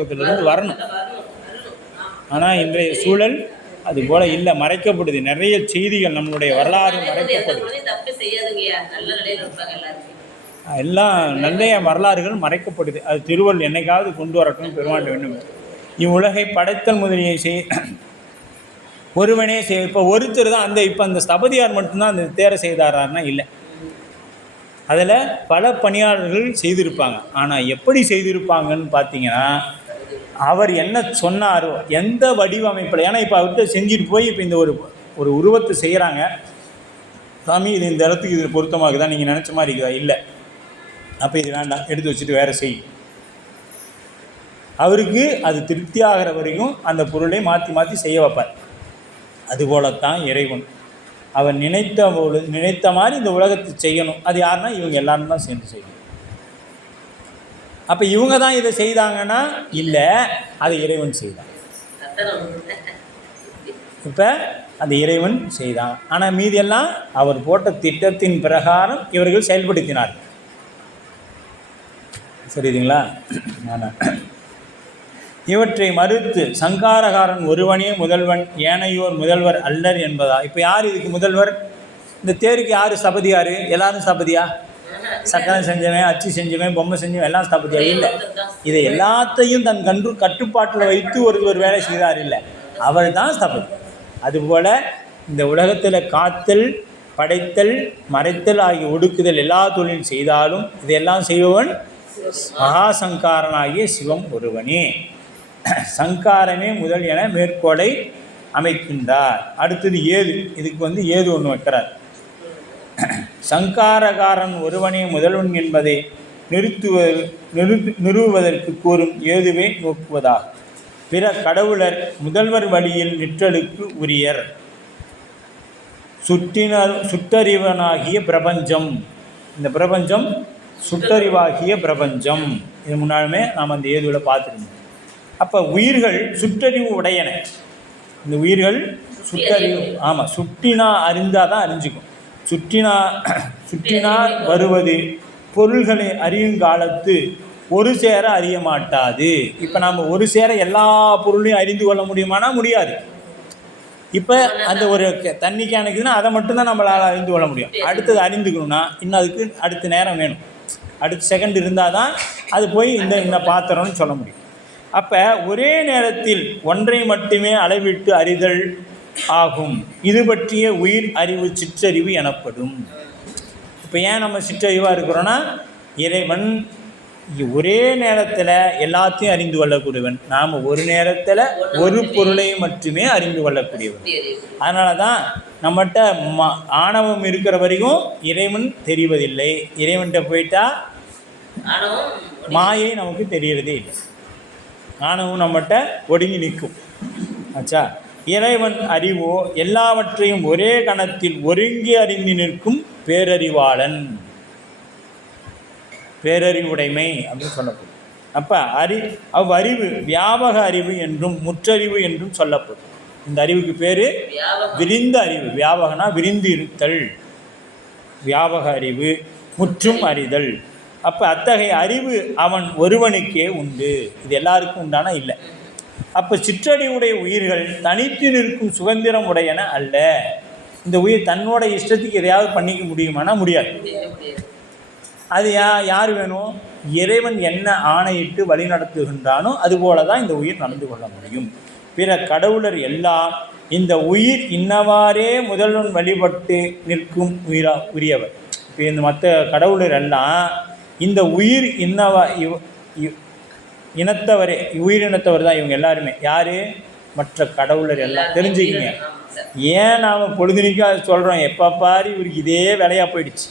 இருந்து வரணும். ஆனால் இன்றைய சூழல் அது போல இல்லை, மறைக்கப்படுது. நிறைய செய்திகள் நம்மளுடைய வரலாறு மறைக்கப்படுது. எல்லாம் நல்ல வரலாறுகள் மறைக்கப்படுது. அது திருவள்ளுவர் என்னைக்காவது கொண்டு வரட்டும், பெருமாள் வேண்டும். இவ்வுலகை படைத்தல் முதலியை ஒருவனே இப்போ ஒருத்தர் தான் அந்த ஸ்தபதியார் மட்டும்தான் அந்த தேரை செய்தாரான்னா இல்லை, அதில் பல பணியாளர்கள் செய்திருப்பாங்க. ஆனால் எப்படி செய்திருப்பாங்கன்னு பார்த்தீங்கன்னா, அவர் என்ன சொன்னாரோ எந்த வடிவமைப்பில், ஏன்னா இப்போ அவர்கிட்ட செஞ்சுட்டு போய் இப்போ இந்த ஒரு உருவத்தை செய்கிறாங்க, சாமி இது இந்த இடத்துக்கு இது பொருத்தமாகுதா, நீங்கள் நினச்ச மாதிரி இருக்குதா, இல்லை, அப்போ இது வேண்டாம், எடுத்து வச்சுட்டு வேறு செய். அவருக்கு அது திருப்தி ஆகிற வரைக்கும் அந்த பொருளை மாற்றி மாற்றி செய்ய வைப்பார். அதுபோலத்தான் இறைவன் அவர் நினைத்த மாதிரி இந்த உலகத்தை செய்யணும். அது யாருன்னா இவங்க எல்லாரும் தான் சேர்ந்து செய்யணும். அப்போ இவங்க தான் இதை செய்தாங்கன்னா இல்லை, அதை இறைவன் செய்தான். இப்போ அந்த இறைவன் செய்தான். ஆனால் மீதியெல்லாம் அவர் போட்ட திட்டத்தின் பிரகாரம் இவர்கள் செயல்படுத்தினார்கள். சரிங்களா? இவற்றை மறுத்து சங்காரகாரன் ஒருவனே முதல்வன், ஏனையோர் முதல்வர் அல்லர் என்பதா. இப்போ யார் இதுக்கு முதல்வர்? இந்த தேருக்கு யார் ஸ்தபதி? யார்? எல்லாரும் ஸ்தபதியா? சக்கரம் செஞ்சவன், அச்சு செஞ்சவன், பொம்மை செஞ்சவன் எல்லாம் ஸ்தபதியா? இல்லை. இதை எல்லாத்தையும் தன் கட்டுப்பாட்டில் வைத்து ஒரு வேலை செய்தார். இல்லை, அவர் தான் ஸ்தபதி. அதுபோல் இந்த உலகத்தில் காத்தல், படைத்தல், மறைத்தல் ஆகிய ஒடுக்குதல் எல்லா தொழிலும் செய்தாலும் இதெல்லாம் செய்பவன் மகாசங்காரனாகிய சிவம் ஒருவனே. சங்காரமே முதல் என மேற்கோளை அமைக்கின்றார். அடுத்தது ஏது. இதுக்கு ஏது ஒன்று வைக்கிறார். சங்காரகாரன் ஒருவனே முதல்வன் என்பதை நிறுவுவதற்கு கூறும் ஏதுவே நோக்குவதாகும். பிற கடவுளர் முதல்வர் வழியில் நிற்றலுக்கு உரியர். சுட்டறிவனாகிய பிரபஞ்சம். இந்த பிரபஞ்சம் சுட்டறிவாகிய பிரபஞ்சம். இது முன்னாலுமே நாம் அந்த ஏதுவில் பார்த்துருந்தோம். அப்போ உயிர்கள் சுற்றறிவு உடையன. இந்த உயிர்கள் சுற்றறிவு, ஆமாம், சுட்டினா அறிந்தால் தான் அறிஞ்சிக்கும். சுற்றினா வருவது பொருள்களை அறியும் காலத்து ஒரு சேர அறிய மாட்டாது. இப்போ நாம் ஒரு சேர எல்லா பொருளையும் அறிந்து கொள்ள முடியுமானா முடியாது. இப்போ அந்த ஒரு தண்ணி கேனுக்குதுன்னா அதை மட்டும்தான் நம்மளால் அறிந்து கொள்ள முடியும். அடுத்தது அறிந்துக்கணும்னா இன்னும் அதுக்கு அடுத்த நேரம் வேணும், அடுத்த செகண்ட் இருந்தால் தான் அது போய் இந்த பாத்திரம்னு சொல்ல முடியும். அப்போ ஒரே நேரத்தில் ஒன்றை மட்டுமே அளவிட்டு அறிதல் ஆகும். இது பற்றிய உயிர் அறிவு சிற்றறிவு எனப்படும். இப்போ ஏன் நம்ம சிற்றறிவாக இருக்கிறோன்னா, இறைவன் ஒரே நேரத்தில் எல்லாத்தையும் அறிந்து கொள்ளக்கூடியவன். நாம் ஒரு நேரத்தில் ஒரு பொருளை மட்டுமே அறிந்து கொள்ளக்கூடியவன். அதனால தான் நம்மகிட்ட ஆணவம் இருக்கிற வரைக்கும் இறைவன் தெரிவதில்லை. இறைவன்கிட்ட போயிட்டால் மாயை நமக்கு தெரியறதே இல்லை. ஆணவம் நம்மகிட்ட ஒடுங்கி நிற்கும். ஆச்சா? இறைவன் அறிவோ எல்லாவற்றையும் ஒரே கணத்தில் ஒருங்கி அறிந்து நிற்கும் பேரறிவாளன், பேரறிவுடைமை அப்படின்னு சொல்லப்படும். அப்போ அவ்வறிவு வியாபக அறிவு என்றும் முற்றறிவு என்றும் சொல்லப்படும். இந்த அறிவுக்கு பேர் விரிந்த அறிவு. வியாபகனா விரிந்து இருத்தல், வியாபக அறிவு, முற்றும் அறிதல். அப்போ அத்தகைய அறிவு அவன் ஒருவனுக்கே உண்டு. இது எல்லாருக்கும் உண்டானா இல்லை. அப்போ சிற்றறிவுடைய உயிர்கள் தனித்து நிற்கும் சுதந்திரம் உடையன அல்ல. இந்த உயிர் தன்னோட இஷ்டத்துக்கு எதையாவது பண்ணிக்க முடியுமானா முடியாது. அது யார் வேணும்? இறைவன் என்ன ஆணையிட்டு வழி நடத்துகின்றானோ அதுபோல தான் இந்த உயிர் நடந்து கொள்ள முடியும். பிற கடவுளர் எல்லாம் இந்த உயிர் இன்னவாறே முதல்வன் வழிபட்டு நிற்கும் உரியவர். இப்போ இந்த மற்ற கடவுளர் எல்லாம் இந்த உயிர் இனத்தவரே, உயிரினத்தவர் தான் இவங்க எல்லாருமே. யார்? மற்ற கடவுளர் எல்லாம். தெரிஞ்சுக்கிங்க. ஏன் நாம் பொழுதுனிக்காக சொல்கிறோம்? எப்போ பாரு இவருக்கு இதே வேலையாக போயிடுச்சு.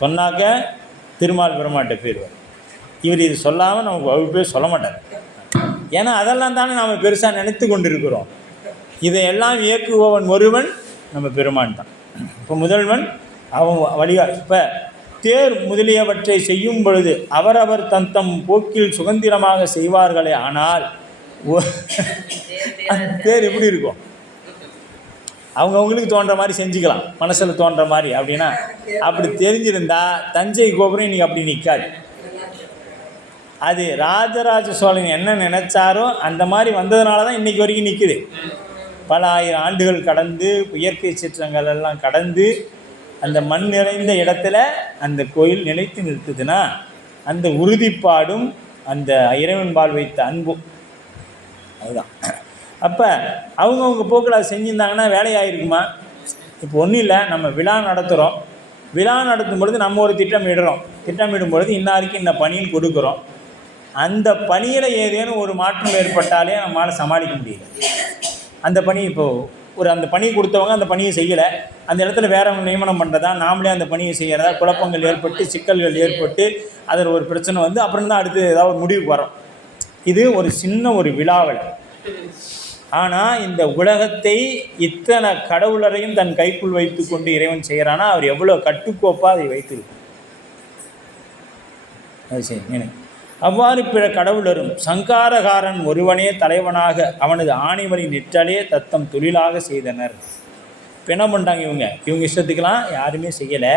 சொன்னாக்க திருமால் பெருமாட்ட போயிடுவார். இவர் இது சொல்லாமல் நமக்கு வகுப்பே சொல்ல மாட்டார். ஏன்னா அதெல்லாம் தானே நாம் பெருசாக நினைத்து கொண்டு இருக்கிறோம். இதையெல்லாம் இயக்குபவன் ஒருவன் நம்ம பெருமான் தான். இப்போ முதல்வன் அவன் வழியா. இப்போ தேர் முதலியவற்றை செய்யும் பொழுது அவரவர் தம் போக்கில் சுதந்திரமாக செய்வார்களே. ஆனால் தேர் எப்படி இருக்கும்? அவங்கவுங்களுக்கு தோன்ற மாதிரி செஞ்சுக்கலாம், மனசில் தோன்ற மாதிரி. அப்படின்னா அப்படி தெரிஞ்சிருந்தா தஞ்சை கோபுரம் இன்றைக்கி அப்படி நிற்காது. அது ராஜராஜ சோழன் என்ன நினச்சாரோ அந்த மாதிரி வந்ததுனால தான் இன்றைக்கி வரைக்கும் நிற்குது. பல ஆயிரம் ஆண்டுகள் கடந்து இயற்கை சீற்றங்கள் எல்லாம் கடந்து அந்த மண் நிறைந்த இடத்துல அந்த கோயில் நிலைத்து நிறுத்துதுன்னா அந்த உறுதிப்பாடும் அந்த இறைவன்பால் வைத்த அன்பும் அதுதான். அப்போ அவங்கவுங்க போக்கில் அதை செஞ்சுருந்தாங்கன்னா வேலையாயிருக்குமா? இப்போ ஒன்றும் இல்லை, நம்ம விழா நடத்துகிறோம். விழா நடத்தும் பொழுது நம்ம ஒரு திட்டமிடுறோம். திட்டமிடும் பொழுது இன்னாருக்கு இந்த பணின்னு கொடுக்குறோம். அந்த பணியில் ஏதேனும் ஒரு மாற்றம் ஏற்பட்டாலே நம்மளால் சமாளிக்க முடியல. அந்த பணி இப்போது அந்த பணி கொடுத்தவங்க அந்த பணியை செய்யலை, அந்த இடத்துல வேறவங்க நியமனம் பண்ணுறதா, நாமளே அந்த பணியை செய்கிறதா, குழப்பங்கள் ஏற்பட்டு சிக்கல்கள் ஏற்பட்டு அதில் ஒரு பிரச்சனை வந்து அப்புறம் தான் அடுத்து ஏதாவது ஒரு முடிவுக்கு வரும். இது ஒரு சின்ன ஒரு விழாவில். ஆனால் இந்த உலகத்தை இத்தனை கடவுளரையும் தன் கைக்குள் வைத்து கொண்டு இறைவன் செய்கிறானா அவர் எவ்வளோ கட்டுக்கோப்பாக அதை வைத்திருக்கும். அது சரி. அவ்வாறு பிற கடவுளரும் சங்காரகாரன் ஒருவனே தலைவனாக அவனது ஆணைவழி நிற்றலே தத்தம் தொழிலாக செய்தனர். இப்போ என்ன பண்ணிட்டாங்க, இவங்க இஷ்டத்துக்கெல்லாம் யாருமே செய்யலை.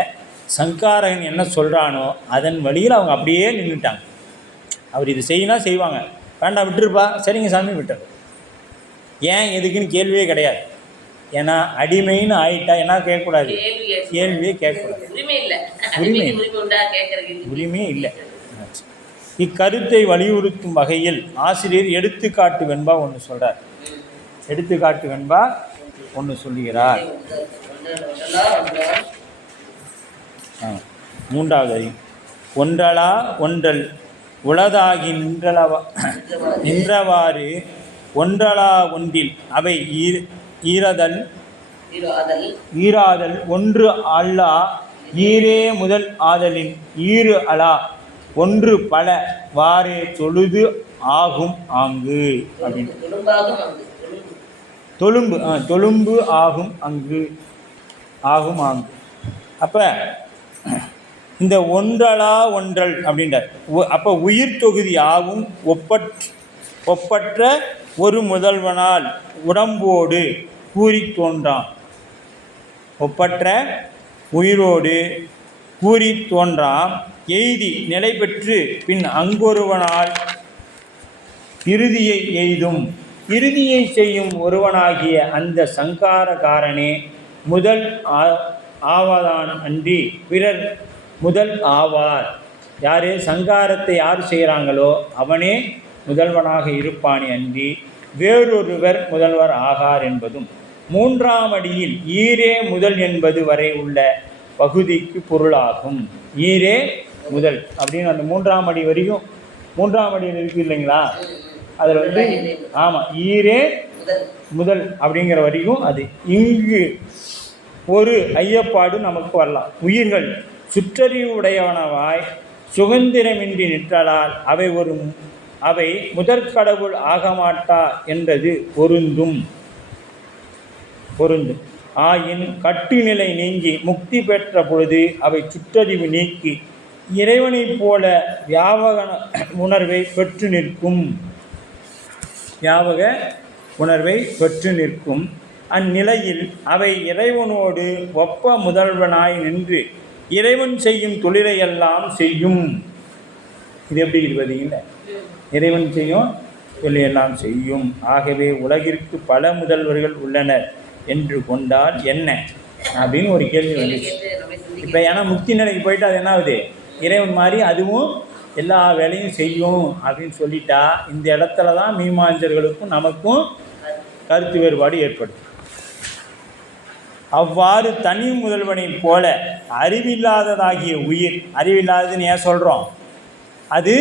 சங்காரகன் என்ன சொல்கிறானோ அதன் வழியில் அவங்க அப்படியே நின்றுட்டாங்க. அவர் இது செய்யணும் செய்வாங்க, வேண்டாம் விட்டுருப்பா, சரிங்க சாமி விட்டுரு. ஏன் எதுக்குன்னு கேள்வியே கிடையாது. ஏன்னா அடிமைன்னு ஆயிட்டா என்ன கேட்கக்கூடாது, கேள்வியே கேட்கக்கூடாது, உரிமையே இல்லை. இக்கருத்தை வலியுறுத்தும் வகையில் ஆசிரியர் எடுத்துக்காட்டு வெண்பா ஒன்று சொல்கிறார். எடுத்துக்காட்டு வெண்பா ஒன்று சொல்லுகிறார். மூன்றாவது அறிவு. ஒன்றலா ஒன்றல் உளதாகி நின்றவாறு ஒன்றலா ஒன்றில் அவை ஈராதல் ஒன்று அல்லா ஈரே முதல் ஆதலின் ஈறு அலா ஒன்று பல வாரே தொழுது ஆகும் ஆங்கு அப்படின்னு. தொழும்பு ஆகும் அங்கு ஆகும் ஆங்கு. அப்போ இந்த ஒன்றலா ஒன்றல் அப்படின்றார். அப்போ உயிர் தொகுதி ஆகும் ஒப்பற்ற ஒரு முதல்வனால் உடம்போடு கூறி தோன்றான். ஒப்பற்ற உயிரோடு கூறி தோன்றாம் எய்தி நிலை பெற்று பின் அங்கொருவனால் இறுதியை எய்தும். இறுதியை செய்யும் ஒருவனாகிய அந்த சங்காரகாரனே முதல் ஆவதான் அன்றி பிறர் முதல் ஆவார். யார் சங்காரத்தை யார் செய்கிறாங்களோ அவனே முதல்வனாக இருப்பானே அன்றி வேறொருவர் முதல்வர் ஆகார் என்பதும் மூன்றாம் அடியில் ஈரே முதல் என்பது வரை உள்ள பகுதிக்கு பொருளாகும். ஈரே முதல் அப்படின்னு அந்த மூன்றாம் அடி வரைக்கும், மூன்றாம் அடியில் இருக்குது இல்லைங்களா, அதில் வந்து ஆமாம் ஈரே முதல் அப்படிங்கிற வரைக்கும் அது. இங்கு ஒரு ஐயப்பாடு நமக்கு வரலாம். உயிர்கள் சுற்றறிவு உடையவனவாய் சுதந்திரமின்றி நிற்றலால் அவை முதற்கடவுள் ஆகமாட்டா என்றது பொருந்தும். ஆயின் கட்டுநிலை நீங்கி முக்தி பெற்ற பொழுது அவை சுற்றறிவு நீக்கி இறைவனைப் போல வியாபக உணர்வை பெற்று நிற்கும். அந்நிலையில் அவை இறைவனோடு ஒப்ப முதல்வனாய் நின்று இறைவன் செய்யும் தொழிலையெல்லாம் செய்யும். இது எப்படி இருப்பதீங்கள, இறைவன் செய்யும் தொழிலையெல்லாம் செய்யும். ஆகவே உலகிற்கு பல முதல்வர்கள் உள்ளனர் என்று கொண்டால் என்ன அப்படின்னு ஒரு கேள்வி வந்துச்சு. இப்போ ஏன்னா முக்தி நிலைக்கு போயிட்டு அது என்ன ஆகுது, இறைவன் மாதிரி அதுவும் எல்லா வேலையும் செய்யும் அப்படின்னு சொல்லிட்டா இந்த இடத்துல தான் மீமாஞ்சர்களுக்கும் நமக்கும் கருத்து வேறுபாடு ஏற்படும். அவ்வாறு தனி முதல்வனைப் போல அறிவில்லாததாகிய உயிர், அறிவில்லாததுன்னு ஏன் சொல்கிறோம், அது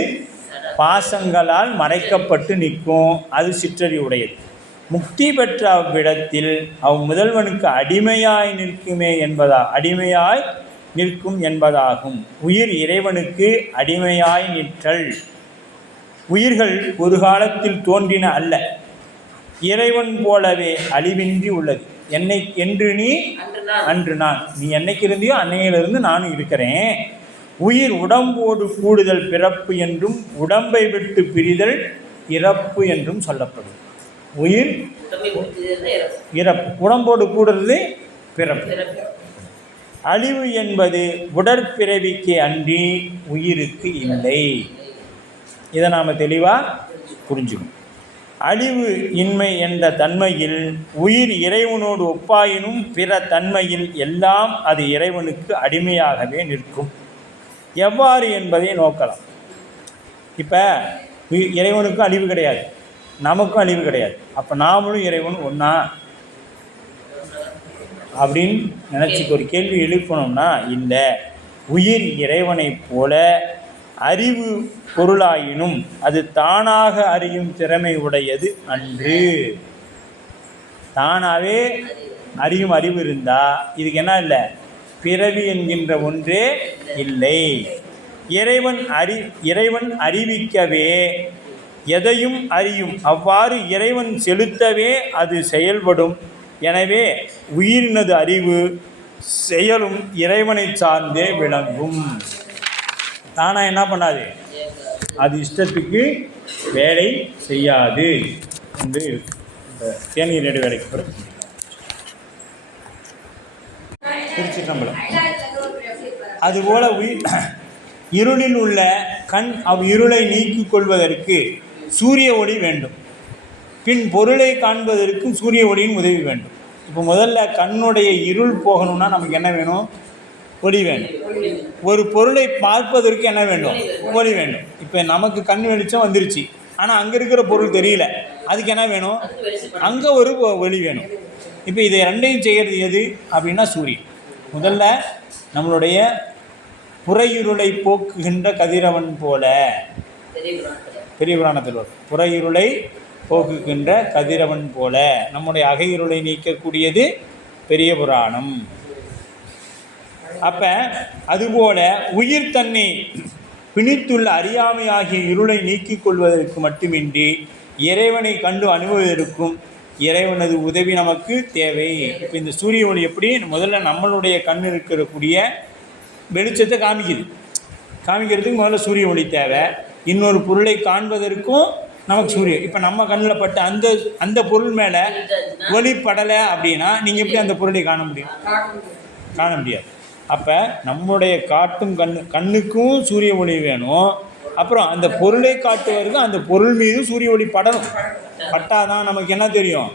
பாசங்களால் மறைக்கப்பட்டு நிற்கும், அது சிற்றறிவுடையது. முக்தி பெற்ற அவ்விடத்தில் முதல்வனுக்கு அடிமையாய் நிற்கும் என்பதாகும். உயிர் இறைவனுக்கு அடிமையாய் நிற்றல். உயிர்கள் ஒரு காலத்தில் தோன்றின அல்ல, இறைவன் போலவே அழிவின்றி உள்ளது. என்று நீ அன்று நான், நீ என்னைக்கு இருந்தியோ அன்னையிலிருந்து நானும் இருக்கிறேன். உயிர் உடம்போடு கூடுதல் பிறப்பு என்றும் உடம்பை விட்டு பிரிதல் இறப்பு என்றும் சொல்லப்படும். உயிர் இறப்பு, உடம்போடு கூடுறது பிறப்பு. அழிவு என்பது உடற்பிறவிக்கு அன்றி உயிருக்கு இல்லை. இதை நாம் தெளிவாக புரிஞ்சுக்கணும். அழிவு இன்மை என்ற தன்மையில் உயிர் இறைவனோடு ஒப்பாயினும் பிற தன்மையில் எல்லாம் அது இறைவனுக்கு அடிமையாகவே நிற்கும். எவ்வாறு என்பதை நோக்கலாம். இப்போ இறைவனுக்கும் அழிவு கிடையாது, நமக்கும் அழிவு கிடையாது. அப்போ நாமளும் இறைவனும் ஒன்றா அப்படின்னு நினச்சிக்கு ஒரு கேள்வி எழுப்பணும்னா இல்லை. உயிர் இறைவனைப் போல அறிவு பொருளாயினும் அது தானாக அறியும் திறமை உடையது அன்று. தானாகவே அறியும் அறிவு இருந்தால் இதுக்கு என்ன இல்லை, பிறவி என்கின்ற ஒன்றே இல்லை. இறைவன் அறிவிக்கவே எதையும் அறியும். அவ்வாறு இறைவன் செலுத்தவே அது செயல்படும். எனவே உயிரினது அறிவு செயலும் இறைவனை சார்ந்தே விளங்கும். தானா என்ன பண்ணாது, அது இஷ்டத்துக்கு வேலை செய்யாது என்று தேநீர் நேடு வேலைக்கு பிறகு திருச்சிற்றம்பலம். அதுபோல இருளில் உள்ள கண் இருளை நீக்கிக் கொள்வதற்கு சூரிய ஒளி வேண்டும். பின் பொருளை காண்பதற்கும் சூரிய ஒளியின் உதவி வேண்டும். இப்போ முதல்ல கண்ணுடைய இருள் போகணும்னா நமக்கு என்ன வேணும், ஒளி வேணும். ஒரு பொருளை பார்ப்பதற்கு என்ன வேண்டும், ஒளி வேண்டும். இப்போ நமக்கு கண் வெளிச்சம் வந்துருச்சு, ஆனால் அங்கே இருக்கிற பொருள் தெரியல, அதுக்கு என்ன வேணும், அங்கே ஒரு ஒளி வேணும். இப்போ இதை ரெண்டையும் செய்கிறது எது அப்படின்னா சூரியன். முதல்ல நம்மளுடைய புறையிருளை போக்குகின்ற கதிரவன் போல, பெரிய புராணத்தில் வரும், புறையிருளை போக்குகின்ற கதிரவன் போல நம்முடைய அகையிருளை நீக்கக்கூடியது பெரிய புராணம். அப்போ அதுபோல உயிர் தன்னை பிணித்துள்ள அறியாமை ஆகிய இருளை நீக்கிக் கொள்வதற்கு மட்டுமின்றி இறைவனை கண்டு அனுபவதற்கும் இறைவனது உதவி நமக்கு தேவை. இப்போ இந்த சூரிய ஒளி எப்படி முதல்ல நம்மளுடைய கண் இருக்கக்கூடிய வெளிச்சத்தை காமிக்கிறதுக்கு முதல்ல சூரிய ஒளி தேவை. இன்னொரு பொருளை காண்பதற்கும் நமக்கு சூரியன். இப்போ நம்ம கண்ணில் பட்டு அந்த பொருள் மேலே ஒளி படலை அப்படின்னா நீங்கள் எப்படி அந்த பொருளை காண முடியாது. அப்போ நம்முடைய காட்டும் கண்ணுக்கும் சூரிய ஒளி வேணும். அப்புறம் அந்த பொருளை காட்டுவதற்கும் அந்த பொருள் மீது சூரிய ஒளி படணும். பட்டாதான் நமக்கு என்ன தெரியும்,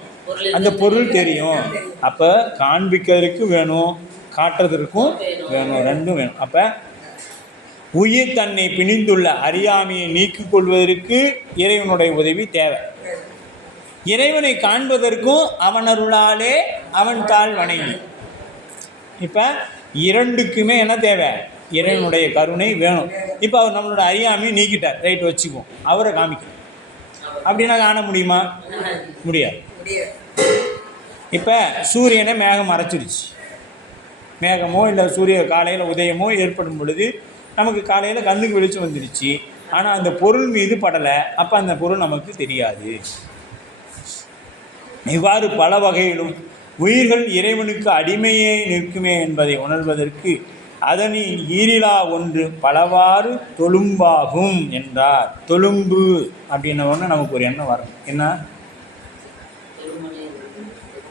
அந்த பொருள் தெரியும். அப்போ காண்பிக்கிறதுக்கு வேணும், காட்டுறதற்கும் வேணும், ரெண்டும் வேணும். அப்போ உயிர் தன்னை பிணிந்துள்ள அறியாமையை நீக்கிக் கொள்வதற்கு இறைவனுடைய உதவி தேவை. இறைவனை காண்பதற்கும் அவனருளாலே அவன் தாள் வணங்கி. இப்போ இரண்டுக்குமே என்ன தேவை, இறைவனுடைய கருணை வேணும். இப்போ அவர் நம்மளோட அறியாமையை நீக்கிட்டார், ரைட் வச்சுக்குவோம், அவரை காமிக்கணும். அப்படின்னா காண முடியுமா, முடியாது. இப்போ சூரியனை மேகம் மறைச்சிருச்சு, மேகமோ இல்லை சூரிய காலையில் உதயமோ ஏற்படும் பொழுது நமக்கு காலையில் கண்ணுக்கு வெளிச்சம் வந்துடுச்சு, ஆனால் அந்த பொருள் மீது படலை. அப்போ அந்த பொருள் நமக்கு தெரியாது. இவ்வாறு பல வகையிலும் உயிர்கள் இறைவனுக்கு அடிமையே நிற்குமே என்பதை உணர்வதற்கு அதனின் ஈரிலா ஒன்று பலவாறு தொழும்பாகும் என்றார். தொழும்பு அப்படின்ன ஒன்று நமக்கு ஒரு எண்ணம் வரும். என்ன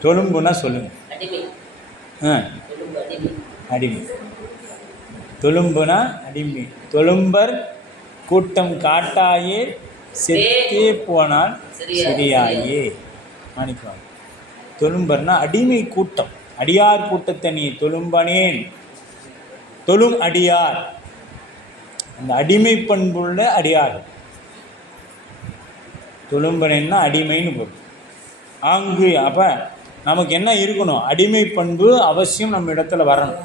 தொழும்புன்னா சொல்லுங்க. அடிமை. தொழும்புனா அடிமை. தொழும்பர் கூட்டம் காட்டாயே செத்தே போனால் சரியாயே. மாணிக்குவாங்க. தொழும்பர்னா அடிமை கூட்டம். அடியார் கூட்டத்தை நீ தொழும்பனேன், தொழும் அடியார், அந்த அடிமை பண்புள்ள அடியார்கள். தொழும்பனேன்னா அடிமைன்னு பொருள். அங்கு அப்போ நமக்கு என்ன இருக்கணும், அடிமை பண்பு அவசியம் நம்ம இடத்துல வரணும்.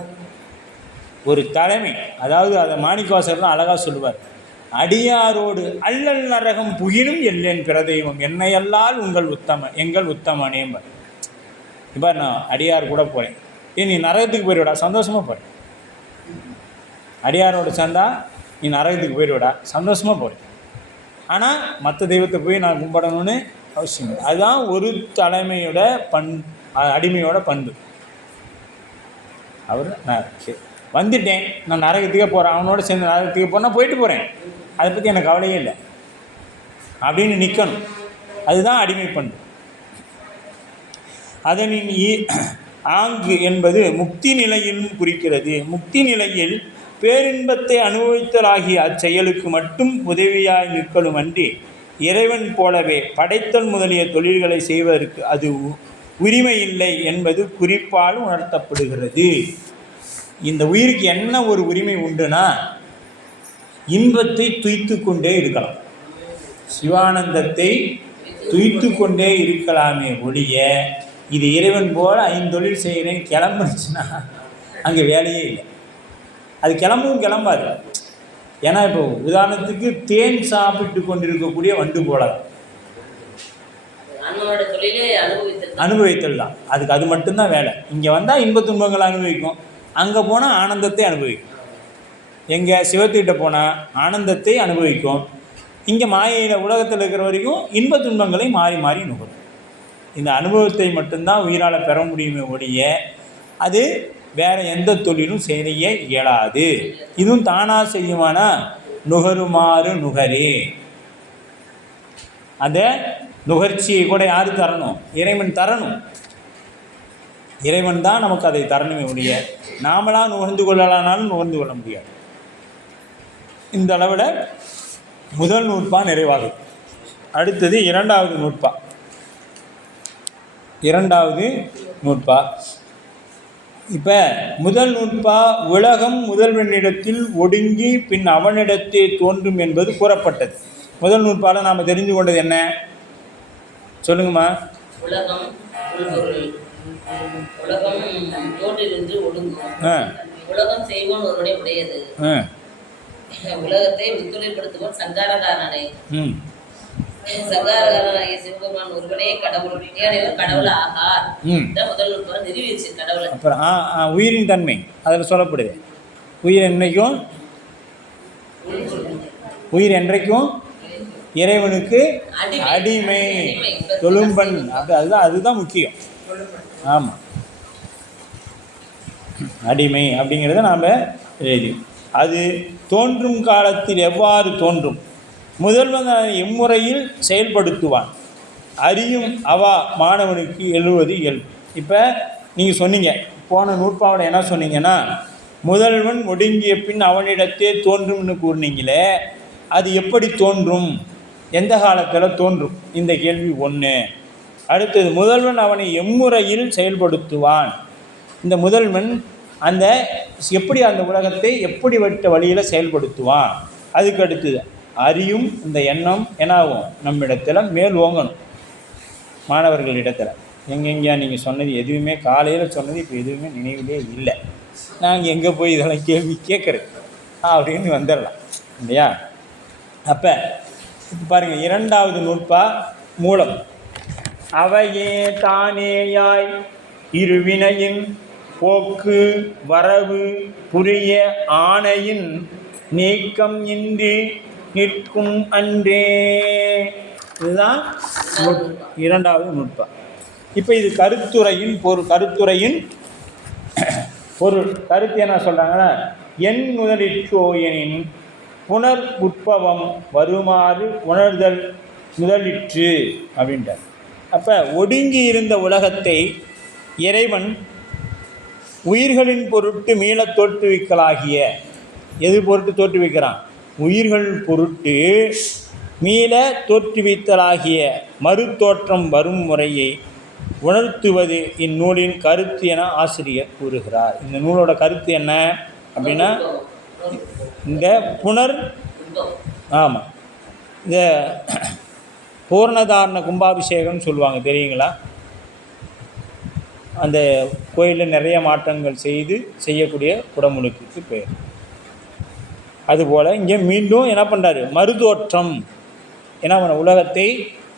ஒரு தலைமை, அதாவது அதை மாணிக்கவாசகர் தான் அழகாக சொல்லுவார். அடியாரோடு அல்லல் நரகம் புகிலும் எல்லேன் பிற தெய்வம் என்னையல்லால் எங்கள் உத்தமனேம்பர். இப்போ நான் அடியார் கூட போகிறேன், நீ நரகத்துக்கு போயிடுவிடா, சந்தோஷமாக போகிறேன். அடியாரோடு சேர்ந்தா நீ நரகத்துக்கு போயிடுவிடா, சந்தோஷமாக போகிறேன். ஆனால் மற்ற தெய்வத்தை போய் நான் கும்பிடணும்னு அவசியம் இல்லை. அதுதான் ஒரு தலைமையோட அடிமையோட பண்பு. அவர் நான் வந்துட்டேன், நான் நரகத்துக்கே போகிறேன், அவனோட சேர்ந்து நரகத்துக்கு போனால் போயிட்டு போகிறேன், அதை பற்றி எனக்கு கவலையே இல்லை அப்படின்னு நிற்கணும். அதுதான் அடிமை பண்பு. அதனின் ஆங்கு என்பது முக்தி நிலையிலும் குறிக்கிறது. முக்தி நிலையில் பேரின்பத்தை அனுபவித்தலாகிய அச்செயலுக்கு மட்டும் உதவியாய் நிற்கலும் அன்றி இறைவன் போலவே படைத்தல் முதலிய தொழில்களை செய்வதற்கு அது உரிமை இல்லை என்பது குறிப்பால் உணர்த்தப்படுகிறது. இந்த உயிருக்கு என்ன ஒரு உரிமை உண்டுனா, இன்பத்தை துய்த்து கொண்டே இருக்கலாம், சிவானந்தத்தை துய்த்து கொண்டே இருக்கலாமே ஒழிய, இது இறைவன் போல் 5 தொழில் செய்கிறேன் கிளம்புச்சுன்னா அங்கே வேலையே இல்லை. அது கிளம்பாது. ஏன்னா இப்போ உதாரணத்துக்கு தேன் சாப்பிட்டு கொண்டிருக்கக்கூடிய வண்டு போல அனுபவித்தல் தான். அதுக்கு அது மட்டும்தான் வேலை. இங்கே வந்தால் இன்ப துன்பங்களை அனுபவிக்கும், அங்கே போனால் ஆனந்தத்தை அனுபவிக்கும். எங்கே சிவத்துக்கிட்ட போனால் ஆனந்தத்தை அனுபவிக்கும், இங்கே மாயையில் உலகத்தில் இருக்கிற வரைக்கும் இன்ப துன்பங்களை மாறி மாறி நுகரும். இந்த அனுபவத்தை மட்டும்தான் உயிரால் பெற முடியுமே ஒழிய அது வேறு எந்த தொழிலும் செய்ய இயலாது. இதுவும் தானாக செய்யுமானா நுகருமாறு நுகரே. அந்த நுகர்ச்சியை கூட யார் தரணும்? இறைவன் தரணும். இறைவன் தான் நமக்கு அதை தரணுமே ஒழிய நாமளாக நுகர்ந்து கொள்ளலானாலும் நுகர்ந்து கொள்ள முடியாது. இந்த அளவில் முதல் நூற்பா நிறைவாகுது. அடுத்தது இரண்டாவது நூற்பா. இப்போ முதல் நூற்பா உலகம் முதல்வனிடத்தில் ஒடுங்கி பின் அவனிடத்தே தோன்றும் என்பது கூறப்பட்டது. முதல் நூற்பால் நாம் தெரிந்து கொண்டது என்ன சொல்லுங்கம்மா? உலகம் தோன்றிலிருந்து ஒடுங்கும். உலகம் செய்வோன் ஒருவனை உடையது. உலகத்தை முத்தொழில்படுத்துவோன் சங்காரகாரனை. சங்காரகாரனாகிய சிவபெருமான் ஒருவனே கடவுள், கடவுள் ஆகார். முதல் நூற்பால் நிரூபிச்சு கடவுளை. அப்புறம் உயிரின் தன்மை அதில் சொல்லப்படுது. உயிர் என்றைக்கும் இறைவனுக்கு அடிமை, தொழும்பன். அதுதான் முக்கியம். ஆமாம், அடிமை அப்படிங்கிறத நாம் எழுதி. அது தோன்றும் காலத்தில் எவ்வாறு தோன்றும்? முதல்வன் எம்முறையில் செயல்படுத்துவான். அறியும் அவா மாணவனுக்கு எழுவது இயல்பு. இப்போ நீங்கள் சொன்னீங்க, போன நூற்பாவில் என்ன சொன்னீங்கன்னா, முதல்வன் ஒடுங்கிய பின் அவனிடத்தே தோன்றும்னு கூறினீங்களே, அது எப்படி தோன்றும், எந்த காலத்தில் தோன்றும்? இந்த கேள்வி 1. அடுத்தது, முதல்வன் அவனை எம்முறையில் செயல்படுத்துவான். இந்த முதல்வன் எப்படி அந்த உலகத்தை எப்படி விட்ட வழியில் செயல்படுத்துவான்? அதுக்கு அடுத்தது அறியும் இந்த எண்ணம் என்னாகும்? நம்மிடத்தில் மேல் ஓங்கணும், மாணவர்களிடத்தில். எங்கெங்கேயா நீங்கள் சொன்னது எதுவுமே, காலையில் சொன்னது இப்போ எதுவுமே நினைவிலே இல்லை. நாங்கள் எங்கே போய் இதெல்லாம் கேள்வி கேட்குறது அப்படின்னு வந்துடலாம் இல்லையா? அப்போ இப்போ பாருங்கள், இரண்டாவது நூற்பா மூலம். அவையே தானேயாய் இருவினையின் போக்கு வரவு புரிய ஆணையின் நீக்கம் இன்றி நிற்கும் அன்றே. இதுதான் இரண்டாவது நுட்பா. இப்போ இது கருத்துரையின் பொருள். கருத்து என்ன சொல்கிறாங்கன்னா, என் முதலிற்றோயனின் புனர் உற்பவம் வருமாறு உணர்தல் முதலிற்று அப்படின்றார். அப்போ ஒடுங்கி இருந்த உலகத்தை இறைவன் உயிர்களின் பொருட்டு மீள தோற்றுவிக்கலாகிய, எது பொருட்டு தோற்றுவிக்கிறான்? உயிர்கள் பொருட்டு மீள தோற்றுவித்தலாகிய மறுதோற்றம் வரும் முறையை உணர்த்துவது இந்நூலின் கருத்து என ஆசிரியர் கூறுகிறார். இந்த நூலோட கருத்து என்ன அப்படின்னா, இந்த ஆமாம், இந்த பூர்ணதாரண கும்பாபிஷேகம்னு சொல்லுவாங்க, தெரியுங்களா? அந்த கோயிலில் நிறைய மாற்றங்கள் செய்யக்கூடிய குடமுழுக்குக்கு பேர். அதுபோல் இங்கே மீண்டும் என்ன பண்ணுறாரு? மறுதோற்றம். ஏன்னா உலகத்தை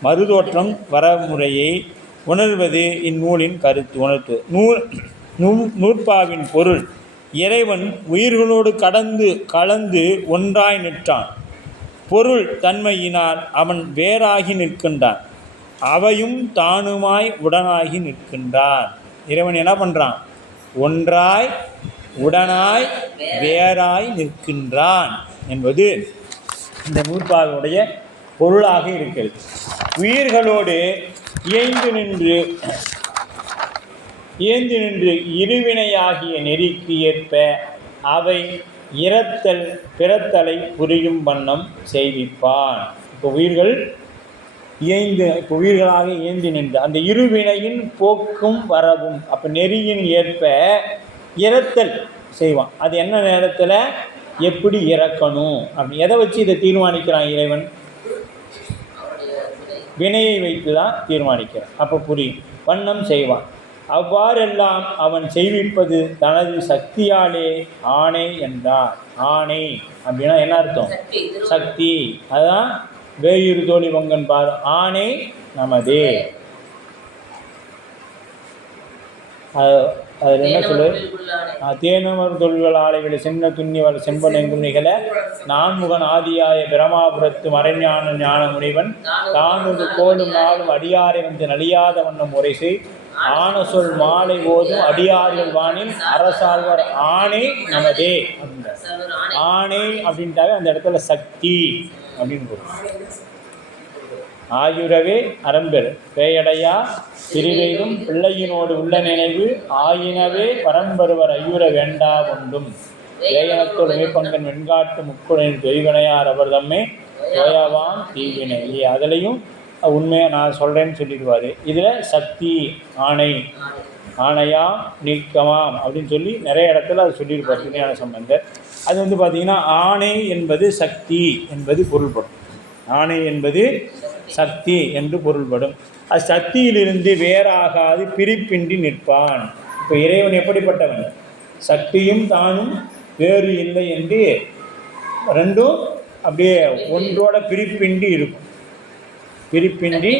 மறுதோற்றம் வரமுறையை உணர்வது இந்நூலின் கருத்து. நூற்பாவின் பொருள், இறைவன் உயிர்களோடு கலந்து ஒன்றாய் நிற்றான். பொருள் தன்மையினால் அவன் வேறாகி நிற்கின்றான். அவையும் தானுமாய் உடனாகி நிற்கின்றான். இறைவன் என்ன பண்ணுறான்? ஒன்றாய் உடனாய் வேறாய் நிற்கின்றான் என்பது இந்த நூற்பாவுடைய பொருளாக இருக்கிறது. உயிர்களோடு இயைந்து நின்று இருவினையாகிய நெறிக்கு ஏற்ப அவை இறத்தல் பிறத்தலை புரியும் வண்ணம் செய்விப்பான். இப்போ உயிர்கள் இப்போ உயிர்களாக இயங்கி நின்று அந்த இருவினையின் போக்கும் வரவும், அப்போ நெறியின் ஏற்ப இறத்தல் செய்வான். அது என்ன நேரத்தில் எப்படி இறக்கணும் அப்படி எதை வச்சு இதை தீர்மானிக்கிறான் இறைவன்? வினையை வைத்து தான் தீர்மானிக்கிறான். அப்போ புரியும் வண்ணம் செய்வான். அவ்வாறெல்லாம் அவன் செய்விப்பது தனது சக்தியாலே ஆணை என்றார். ஆணை அப்படின்னா என்ன அர்த்தம்? சக்தி. அதுதான் வேயுறு தோழி பொங்கன் பாரு, ஆணை நமதே. அதில் என்ன சொல்லு? தேனமர் தொல்கள் ஆலைகளை சென்ன துண்ணி வர செம்பன் நிகழ நான்முகன் ஆதியாய பிரமாபுரத்து மறைஞான ஞான முனிவன் தானொரு கோலும் நாளும் அடியாரை வந்து நலியாத வண்ணம் முறை செய் ஆன சொல் மாலை போதும் அடியார்கள் வானில் அரசாழ்வர் ஆணை நமதே. ஆணை அப்படின்ட்டாவே அந்த இடத்துல சக்தி அப்படின்னு போகும். ஆயுரவே அரம்பெர் பேயடையா பிரிவையும் பிள்ளையினோடு உள்ள நினைவு ஆயினவே பரம்பருவர் ஐயுற வேண்டா ஒன்றும் ஏயனத்தோடு மேற்பங்கன் வெண்காட்டு முக்குடனின் தொய்வினையார் அவர் தம்மே தோயவான் தீவினை. அதுலேயும் உண்மையாக நான் சொல்கிறேன்னு சொல்லிடுவார். இதில் சக்தி ஆணை ஆணையா நீக்கமாம் அப்படின்னு சொல்லி நிறைய இடத்துல அது சொல்லியிருப்பார் திருஞான சம்பந்தர். அது வந்து பார்த்திங்கன்னா ஆணை என்பது சக்தி என்பது பொருள்படும். ஆணை என்பது சக்தி என்று பொருள்படும். அது சக்தியிலிருந்து வேறாகாது பிரிப்பின்றி நிற்பான். இப்போ இறைவன் எப்படிப்பட்டவன்? சக்தியும் தானும் வேறு இல்லை என்று ரெண்டும் அப்படியே ஒன்றோட பிரிப்பின்றி இருக்கும். பிரிப்பின்றி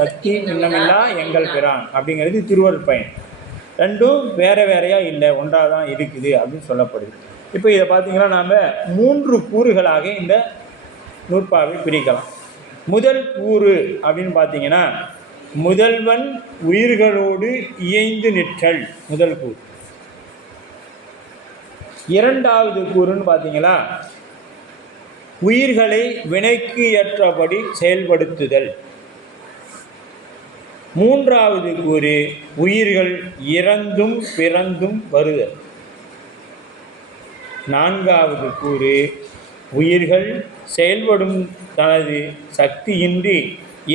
சக்தி பின்னமில்லா எங்கள் பிரான் அப்படிங்கிறது திருவருட் பயன். ரெண்டும் வேறு வேறையாக இல்லை, ஒன்றாக தான் இருக்குது அப்படின்னு சொல்லப்படுது. இப்போ இதை பார்த்திங்கன்னா நாம் 3 கூறுகளாக இந்த நூற்பாவை பிரிக்கலாம். முதல் கூறு அப்படின்னு பார்த்தீங்கன்னா முதல்வன் உயிர்களோடு இயைந்து நிற்றல் முதல் கூறு. இரண்டாவது கூறுன்னு பார்த்தீங்களா உயிர்களை வினைக்கு ஏற்றபடி செயல்படுத்துதல். மூன்றாவது கூறு உயிர்கள் இறந்தும் பிறந்தும் வருதல். நான்காவது கூறு உயிர்கள் செயல்படும் தனது சக்தியின்றி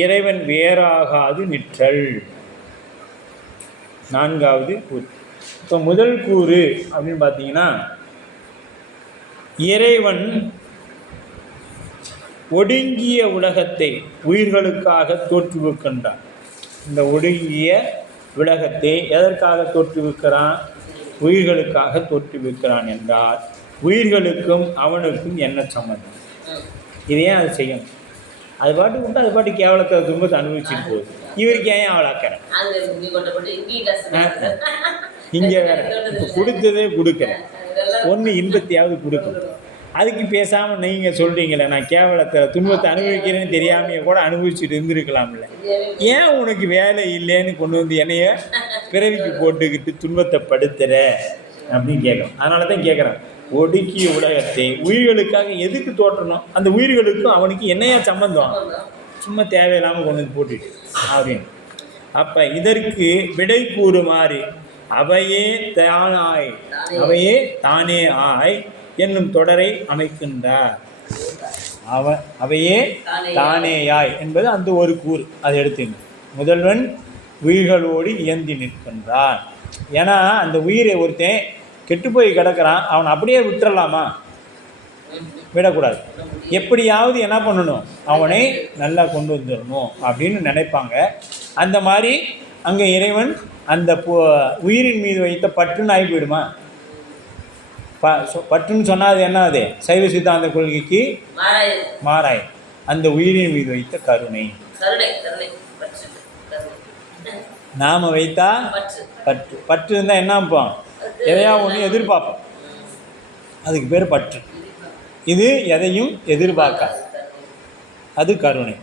இறைவன் வேறாகாது நிற்றல். நான்காவது கூறு. இப்போ முதல் கூறு அப்படின்னு பார்த்தீங்கன்னா இறைவன் ஒடுங்கிய உலகத்தை உயிர்களுக்காக தோற்றுவிக்கின்றான். இந்த ஒடுங்கிய உலகத்தை எதற்காக தோற்றுவிக்கிறான்? உயிர்களுக்காக தோற்றுவிக்கிறான் என்றால் உயிர்களுக்கும் அவனுக்கும் என்ன சம்பந்தம்? இது ஏன் அது செய்யணும்? அது பாட்டு விட்டு அது பாட்டு கேவலத்தை துன்பத்தை அனுபவிச்சுட்டு போகுது. இவருக்கு ஏன் அவளாக்கிறேன்? இங்கே வேற இப்போ கொடுத்ததே கொடுக்குறேன், ஒன்று இன்பத்தையாவது கொடுக்கணும். அதுக்கு பேசாமல் நீங்கள் சொல்கிறீங்களே நான் கேவலத்தை துன்பத்தை அனுபவிக்கிறேன்னு தெரியாமையே கூட அனுபவிச்சுட்டு இருந்திருக்கலாம்ல. ஏன் உனக்கு வேலை இல்லைன்னு கொண்டு வந்து என்னைய பிறவிக்கு போட்டுக்கிட்டு துன்பத்தை படுத்துற அப்படின்னு கேட்குறோம். அதனால தான் கேட்குறேன், ஒடுக்கிய உலகத்தை உயிர்களுக்காக எதுக்கு தோற்றணும்? அந்த உயிர்களுக்கும் அவனுக்கு என்னையா சம்பந்தம்? சும்மா தேவையில்லாமல் கொண்டு வந்து போட்டுட்டு அப்படின்னு. அப்போ இதற்கு விடை கூறுமாறு அவையே தானாய் அவையே தானே ஆய் என்னும் தொடரை அமைக்கின்றார். அவையே தானேயாய் என்பது அந்த ஒரு கூறு. அதை எடுத்துங்க. முதல்வன் உயிர்களோடு இயந்தி நிற்கின்றான். ஏன்னா அந்த உயிரை ஒருத்தன் கெட்டு போய் கிடக்கிறான், அவனை அப்படியே விட்டுறலாமா? விடக்கூடாது. எப்படியாவது என்ன பண்ணணும்? அவனை நல்லா கொண்டு வந்துடணும் அப்படின்னு நினைப்பாங்க. அந்த மாதிரி அங்கே இறைவன் அந்த உயிரின் மீது வைத்த பற்றுன்னு ஆகி போயிடுமா? பற்றுன்னு சொன்னால் அது என்ன? அது சைவ சித்தாந்த கொள்கைக்கு மாறாய். அந்த உயிரின் மீது வைத்த கருணை. நாம் வைத்தா பற்று. பற்று இருந்தால் என்ன ஆப்போம்? எதையா ஒன்று எதிர்பார்ப்போம், அதுக்கு பேர் பற்று. இது எதையும் எதிர்பார்க்காது, அது கருணை.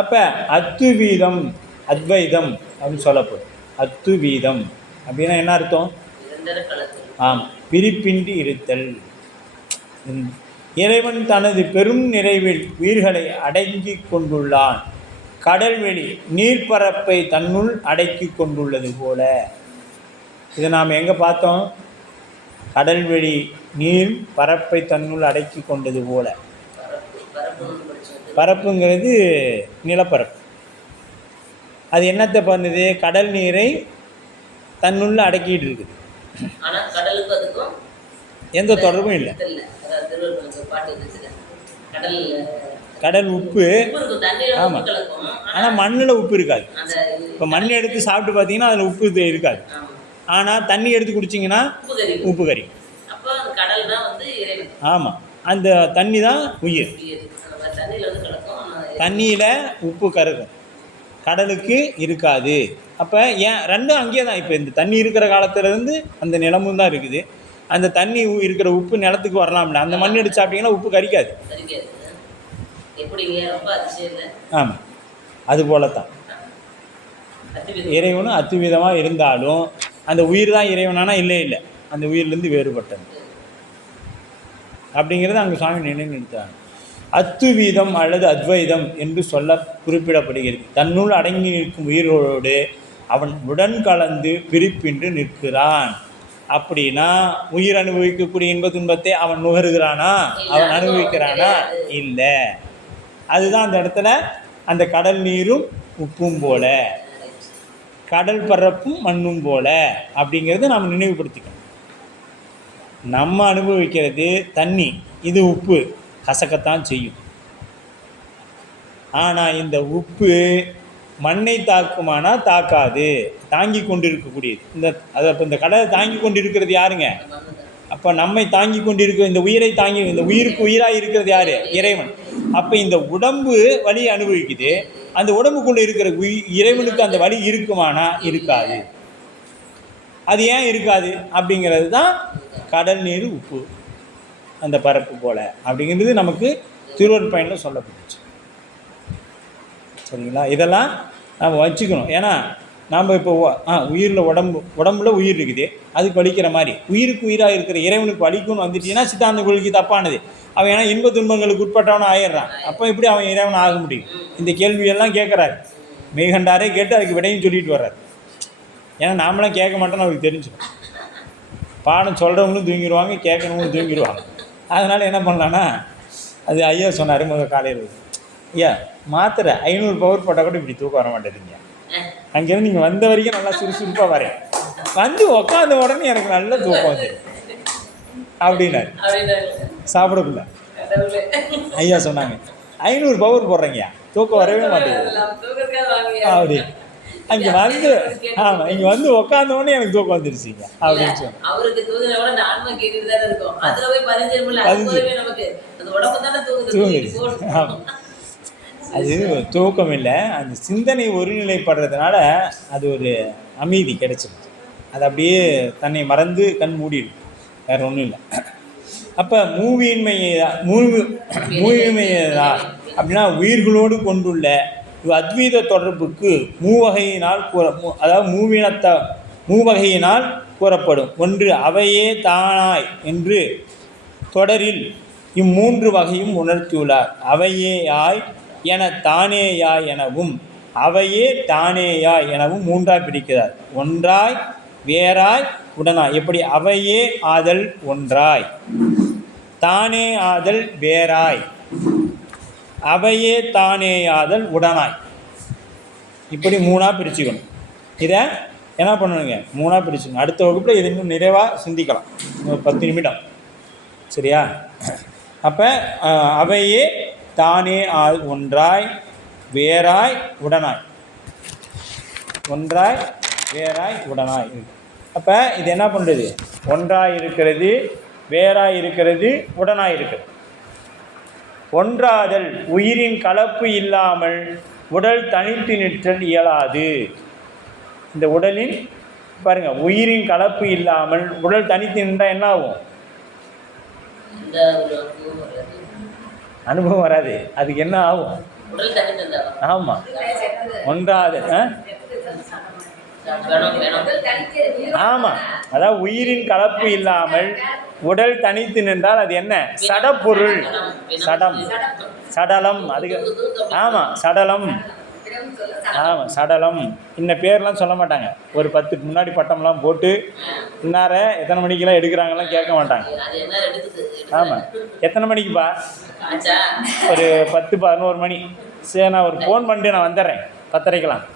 அப்போ அத்துவீதம் அத்வைதம் அப்படின்னு சொல்லப்படும். அத்துவீதம் அப்படின்னா என்ன அர்த்தம்? ஆம், பிரிப்பின்றி இருத்தல். இறைவன் தனது பெரும் நிறைவில் உயிர்களை அடங்கி கொண்டுள்ளான். கடல்வெளி நீர்ப்பரப்பை தன்னுள் அடக்கி கொண்டுள்ளது போல. இதை நாம் எங்கே பார்த்தோம்? கடல்வெளி நீர் பரப்பை தன்னுள் அடக்கி கொண்டது போல. பரப்புன்னு படிச்சோம். பரப்புங்கிறது நிலப்பரப்பு. அது என்னத்தை பண்ணுது? கடல் நீரை தன்னுள்ள அடக்கிட்டு இருக்குது. ஆனா கடலுக்கும் அதுக்கும் எந்த தொடர்பும் இல்லை. இல்ல. அதாவது திருவள்ளுவர் பாட்டு வந்துச்சுல, கடல் கடல் உப்பு. உப்பு இருக்கும், தண்ணியில உப்பு ஆமாம். கலக்கும். ஆனால் மண்ணில் உப்பு இருக்காது. அந்த இப்போ மண் எடுத்து சாப்பிட்டு பார்த்தீங்கன்னா அதில் உப்பு இருக்காது. ஆமா. ஆனால் தண்ணி எடுத்து குடிச்சிங்கன்னா உப்பு கறிக்கும். உப்பு கறி. அப்போ அந்த கடல் தான் வந்து இறைவன். ஆமாம், அந்த தண்ணி தான் உயிர். உயிர். அந்த மாதிரி தண்ணியில வந்து கலக்கும். ஆனா தண்ணியில் உப்பு கருகும், கடலுக்கு இருக்காது. அப்போ ஏன் ரெண்டும் அங்கேயே தான். இப்போ இந்த தண்ணி இருக்கிற காலத்துலேருந்து அந்த நிலமும் தான் இருக்குது. அந்த தண்ணி இருக்கிற உப்பு நிலத்துக்கு வரலாம்ல. அந்த மண் எடுத்து சாப்பிட்டீங்கன்னா உப்பு கறிக்காது. கறிக்காது. எப்படிங்க? ரொம்ப அதிசயம் இல்லை? ஆமாம், அது போல தான் அத்திவிதம். இறைவனும் அத்துவிதமாக இருந்தாலும் அந்த உயிர் தான் இறைவனானா இல்லை, அந்த உயிர்லேருந்து வேறுபட்டது அப்படிங்கிறது அங்கே சுவாமி நிலைநிறுத்தாங்க. அத்துவீதம் அல்லது அத்வைதம் என்று சொல்ல குறிப்பிடப்படுகிறது. தன்னுள் அடங்கி நிற்கும் உயிரோடு அவன் உடன் கலந்து பிரிப்பின்றி நிற்கிறான். அப்படின்னா உயிர் அனுபவிக்கக்கூடிய இன்ப துன்பத்தை அவன் நுகருகிறானா? அவன் அனுபவிக்கிறானா? இல்லை. அதுதான் அந்த இடத்துல அந்த கடல் நீரும் உப்பும் போல, கடல் பரப்பும் மண்ணும் போல அப்படிங்கிறத நாம் நினைவுபடுத்திக்கணும். நம்ம அனுபவிக்கிறது தண்ணி, இது உப்பு, கசக்கத்தான் செய்யும். ஆனால் இந்த உப்பு மண்ணை தாக்குமானா தாக்காது, தாங்கி கொண்டு இருக்கக்கூடியது. அப்போ இந்த கடலை தாங்கி கொண்டு இருக்கிறது யாருங்க? அப்போ நம்மை தாங்கி கொண்டு இருக்கிற இந்த உயிரை தாங்கி, இந்த உயிருக்கு உயிராக இருக்கிறது யார்? இறைவன். அப்போ இந்த உடம்பு வலி அனுபவிக்குது, அந்த உடம்புக்குள்ளே இருக்கிற இறைவனுக்கு அந்த வலி இருக்குமானா இருக்காது. அது ஏன் இருக்காது அப்படிங்கிறது தான் கடல் நீர் உப்பு அந்த பரப்பு போல அப்படிங்கிறது நமக்கு திருவருட்பயனில் சொல்லப்பட்டுச்சு. சரிங்களா? இதெல்லாம் நம்ம வச்சுக்கணும். ஏன்னா நாம் இப்போ உயிரில் உடம்புல உயிர் இருக்குது, அதுக்கு வலிக்கிற மாதிரி உயிருக்கு உயிராக இருக்கிற இறைவனுக்கு வலிக்கும்னு வந்துட்டீங்கன்னா சித்தாந்த கொள்கைக்கு தப்பானது. அவன் ஏன்னா இன்ப துன்பங்களுக்கு உட்பட்டவனும் ஆயிடுறான். அப்போ எப்படி அவன் இறைவன் ஆக முடியும்? இந்த கேள்வியெல்லாம் கேட்குறாரு. மெய்கண்டாரே கேட்டு அதுக்கு விடையும் சொல்லிட்டு வர்றாரு. ஏன்னா நாமளாம் கேட்க மாட்டோம்னு அவருக்கு தெரிஞ்சுக்கணும். பாடம் சொல்கிறவங்களும் தூங்கிடுவாங்க, கேட்குறவங்களும் தூங்கிடுவாங்க. அதனால் என்ன பண்ணலான்னா, அது ஐயா சொன்னார் முதல் காலையில், ஐயா மாத்திரை 500 பவர் போட்டால் கூட இப்படி தூக்கம் வர மாட்டேதுங்க. அங்கேருந்து நீங்கள் வந்த வரைக்கும் நல்லா சுறுசுறுப்பாக வரேன், வந்து உக்காந்த உடனே எனக்கு நல்ல தூக்கம் வந்துடும் அப்படின்னாரு. சாப்பிடக்குள்ள ஐயா சொன்னாங்க 500 பவர் போடுறீங்க, தூக்கம் வரவே மாட்டேங்குது அப்படி. அங்கே வந்து இங்கே வந்து உக்காந்த உடனே எனக்கு தூக்கம் வந்துருச்சுங்க அப்படின்னு சொன்னேன். அது தூக்கம் இல்லை, அந்த சிந்தனை ஒருநிலைப்படுறதுனால அது ஒரு அமைதி கிடைச்சிருக்கு. அது அப்படியே தன்னை மறந்து கண் மூடிடும், வேறு ஒன்றும் இல்லை. அப்போ மூவின்மையதா அப்படின்னா உயிர்களோடு கொண்டுள்ள அத்வைத தொடர்புக்கு மூவகையினால் கூறப்படும். ஒன்று அவையே தானாய் என்று தொடரில் இம்மூன்று வகையும் உணர்த்தியுள்ளார். அவையேயாய் என தானேயாய் எனவும் அவையே தானேயாய் எனவும் மூன்றாய் பிரிக்கிறார். ஒன்றாய், வேறாய், உடனாய். எப்படி? அவையே ஆதல் ஒன்றாய், தானே ஆதல் வேறாய், அவையே தானேயாதல் உடனாய். இப்படி மூணாக பிரிச்சுக்கணும். இதை என்ன பண்ணணுங்க? மூணாக பிரிச்சுக்கணும். அடுத்த வகுப்பில் இதை இன்னும் நிறைவாக சிந்திக்கலாம், ஒரு 10 நிமிடம். சரியா? அப்போ அவையே தானே ஒன்றாய், வேறாய், உடனாய். ஒன்றாய், வேறாய், உடனாய். அப்போ இது என்ன பண்ணுறது? ஒன்றாய் இருக்கிறது, வேறாய் இருக்கிறது, உடனாய் இருக்கிறது. ஒன்றாதல் உயிரின் கலப்பு இல்லாமல் உடல் தனித்து நிற்றல் இயலாது. இந்த உடலின் பாருங்கள், உயிரின் கலப்பு இல்லாமல் உடல் தனித்து நின்றால் என்ன ஆகும்? அனுபவம் வராது. அதுக்கு என்ன ஆகும்? ஆமாம், ஒன்றாதல். ஆமாம், அதாவது உயிரின் கலப்பு இல்லாமல் உடல் தனித்து நின்றால் அது என்ன? சடப்பொருள், சடம், சடலம். அதுக்கு ஆமாம், சடலம் ஆமாம், சடலம். இன்ன பேர்லாம் சொல்ல மாட்டாங்க. ஒரு 10க்கு முன்னாடி பட்டம்லாம் போட்டு இன்னார எத்தனை மணிக்கெல்லாம் எடுக்கிறாங்கலாம் கேட்க மாட்டாங்க. அது என்ன எடுக்குது ஆமாம். எத்தனை மணிக்குப்பா? ஆச்சா ஒரு 10-11 மணி. சரி, நான் ஒரு ஃபோன் பண்ணிட்டு நான் வந்துடுறேன் 10:30க்கெல்லாம்.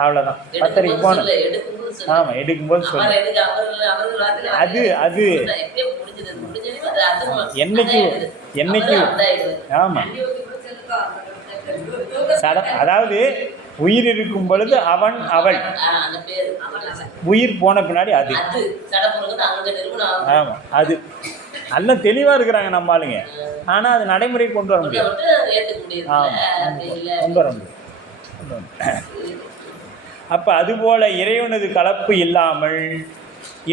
அவ்வளோதான். 10:30க்கு போனேன். எடுக்கும்போது சொல்லு. ஆமாம், எடுக்கும்போது சொல்லு. அவர் எடுக்க அவர்கள் வார்த்தையில அது எப்படியோ முடிஞ்சது முடிஞ்சது அது அதுவும் என்னைக்கு அவரும் அதாயிடுவாரு. ஆமாம். அதாவது உயிர் இருக்கும் பொழுது அவன் அவள், அந்த பேரு அவன் அவன் உயிர் போன பின்னாடி அது. அது சடப்புறது அங்க நிறுவனம் ஆமாம், அது நல்ல தெளிவாக இருக்கிறாங்க நம்ம ஆளுங்க. ஆனால் அது நடைமுறை கொண்டு வர முடியாது. ஏற்றுக்க முடியாது. அப்படி இல்லை கொண்டு வர முடியாது. அப்போ அதுபோல இறைவனது கலப்பு இல்லாமல்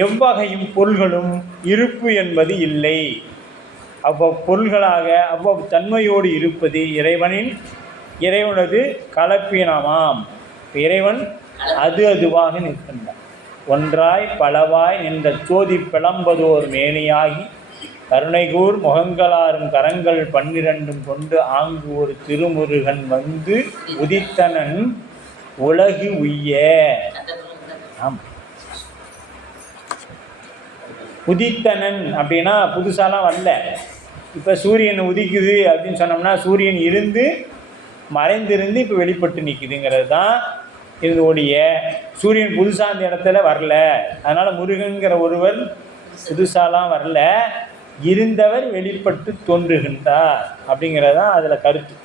எவ்வகையும் பொருள்களும் இருப்பு என்பது இல்லை. அவ்வளவு பொருள்களாக அவ்வளவு தன்மையோடு இருப்பது இறைவனது கலப்பினமாம். இறைவன் அதுவாக நிற்கின்றான். ஒன்றாய் பலவாய் நின்ற சோதி பிளம்பதோர் மேனியாகி கருணைகூர் முகங்களாரும் கரங்கள் 12 கொண்டு ஆங்கு ஒரு திருமுருகன் வந்து உதித்தனன் உலகு உய்ய. ஆமாம், உதித்தனன் அப்படின்னா புதுசாலாம் வரல. இப்போ சூரியன் உதிக்குது அப்படின்னு சொன்னோம்னா சூரியன் இருந்து மறைந்திருந்து இப்போ வெளிப்பட்டு நிற்குதுங்கிறது தான் இதனுடைய. சூரியன் புதுசாக அந்த இடத்துல வரல. அதனால் முருகன்கிற ஒருவர் புதுசாலாம் வரல, இருந்தவர் வெளிப்பட்டு தோன்றுகின்றார் அப்படிங்கிறது தான் அதில் கருத்து.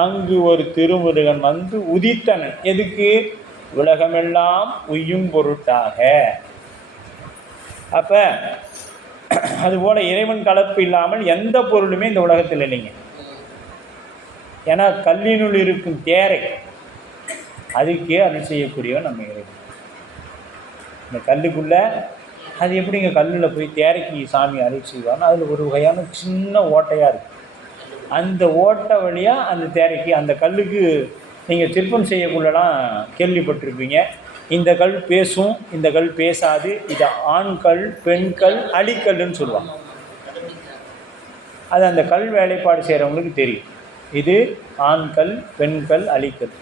அங்கு ஒரு திருமுருகன் வந்து உதித்தனன். எதுக்கு? உலகமெல்லாம் உய்யும் பொருட்டாக. அப்போ அதுபோல் இறைவன் கலப்பு இல்லாமல் எந்த பொருளுமே இந்த உலகத்தில் இல்லைங்க. ஏன்னா கல்லினுள் இருக்கும் தேரை அதுக்கே அருள் செய்யக்கூடியவன் நம்ம இறைவன். இந்த கல்லுக்குள்ளே அது எப்படிங்க கல்லில் போய் தேரைக்கு சாமி அருள் செய்வான்னு அதில் ஒரு வகையான சின்ன ஓட்டையாக இருக்குது. அந்த ஓட்டை வழியாக அந்த தேரைக்கு அந்த கல்லுக்கு நீங்கள் சிற்பம் செய்யக்குள்ளலாம் கேள்விப்பட்டிருப்பீங்க. இந்த கல் பேசும், இந்த கல் பேசாது, இது ஆண்கல் பெண்கள் அழிக்கல்லுன்னு சொல்லுவாங்க. அது அந்த கல் வேலைப்பாடு செய்கிறவங்களுக்கு தெரியும். இது ஆண்கல் பெண்கள் அழிக்கல்.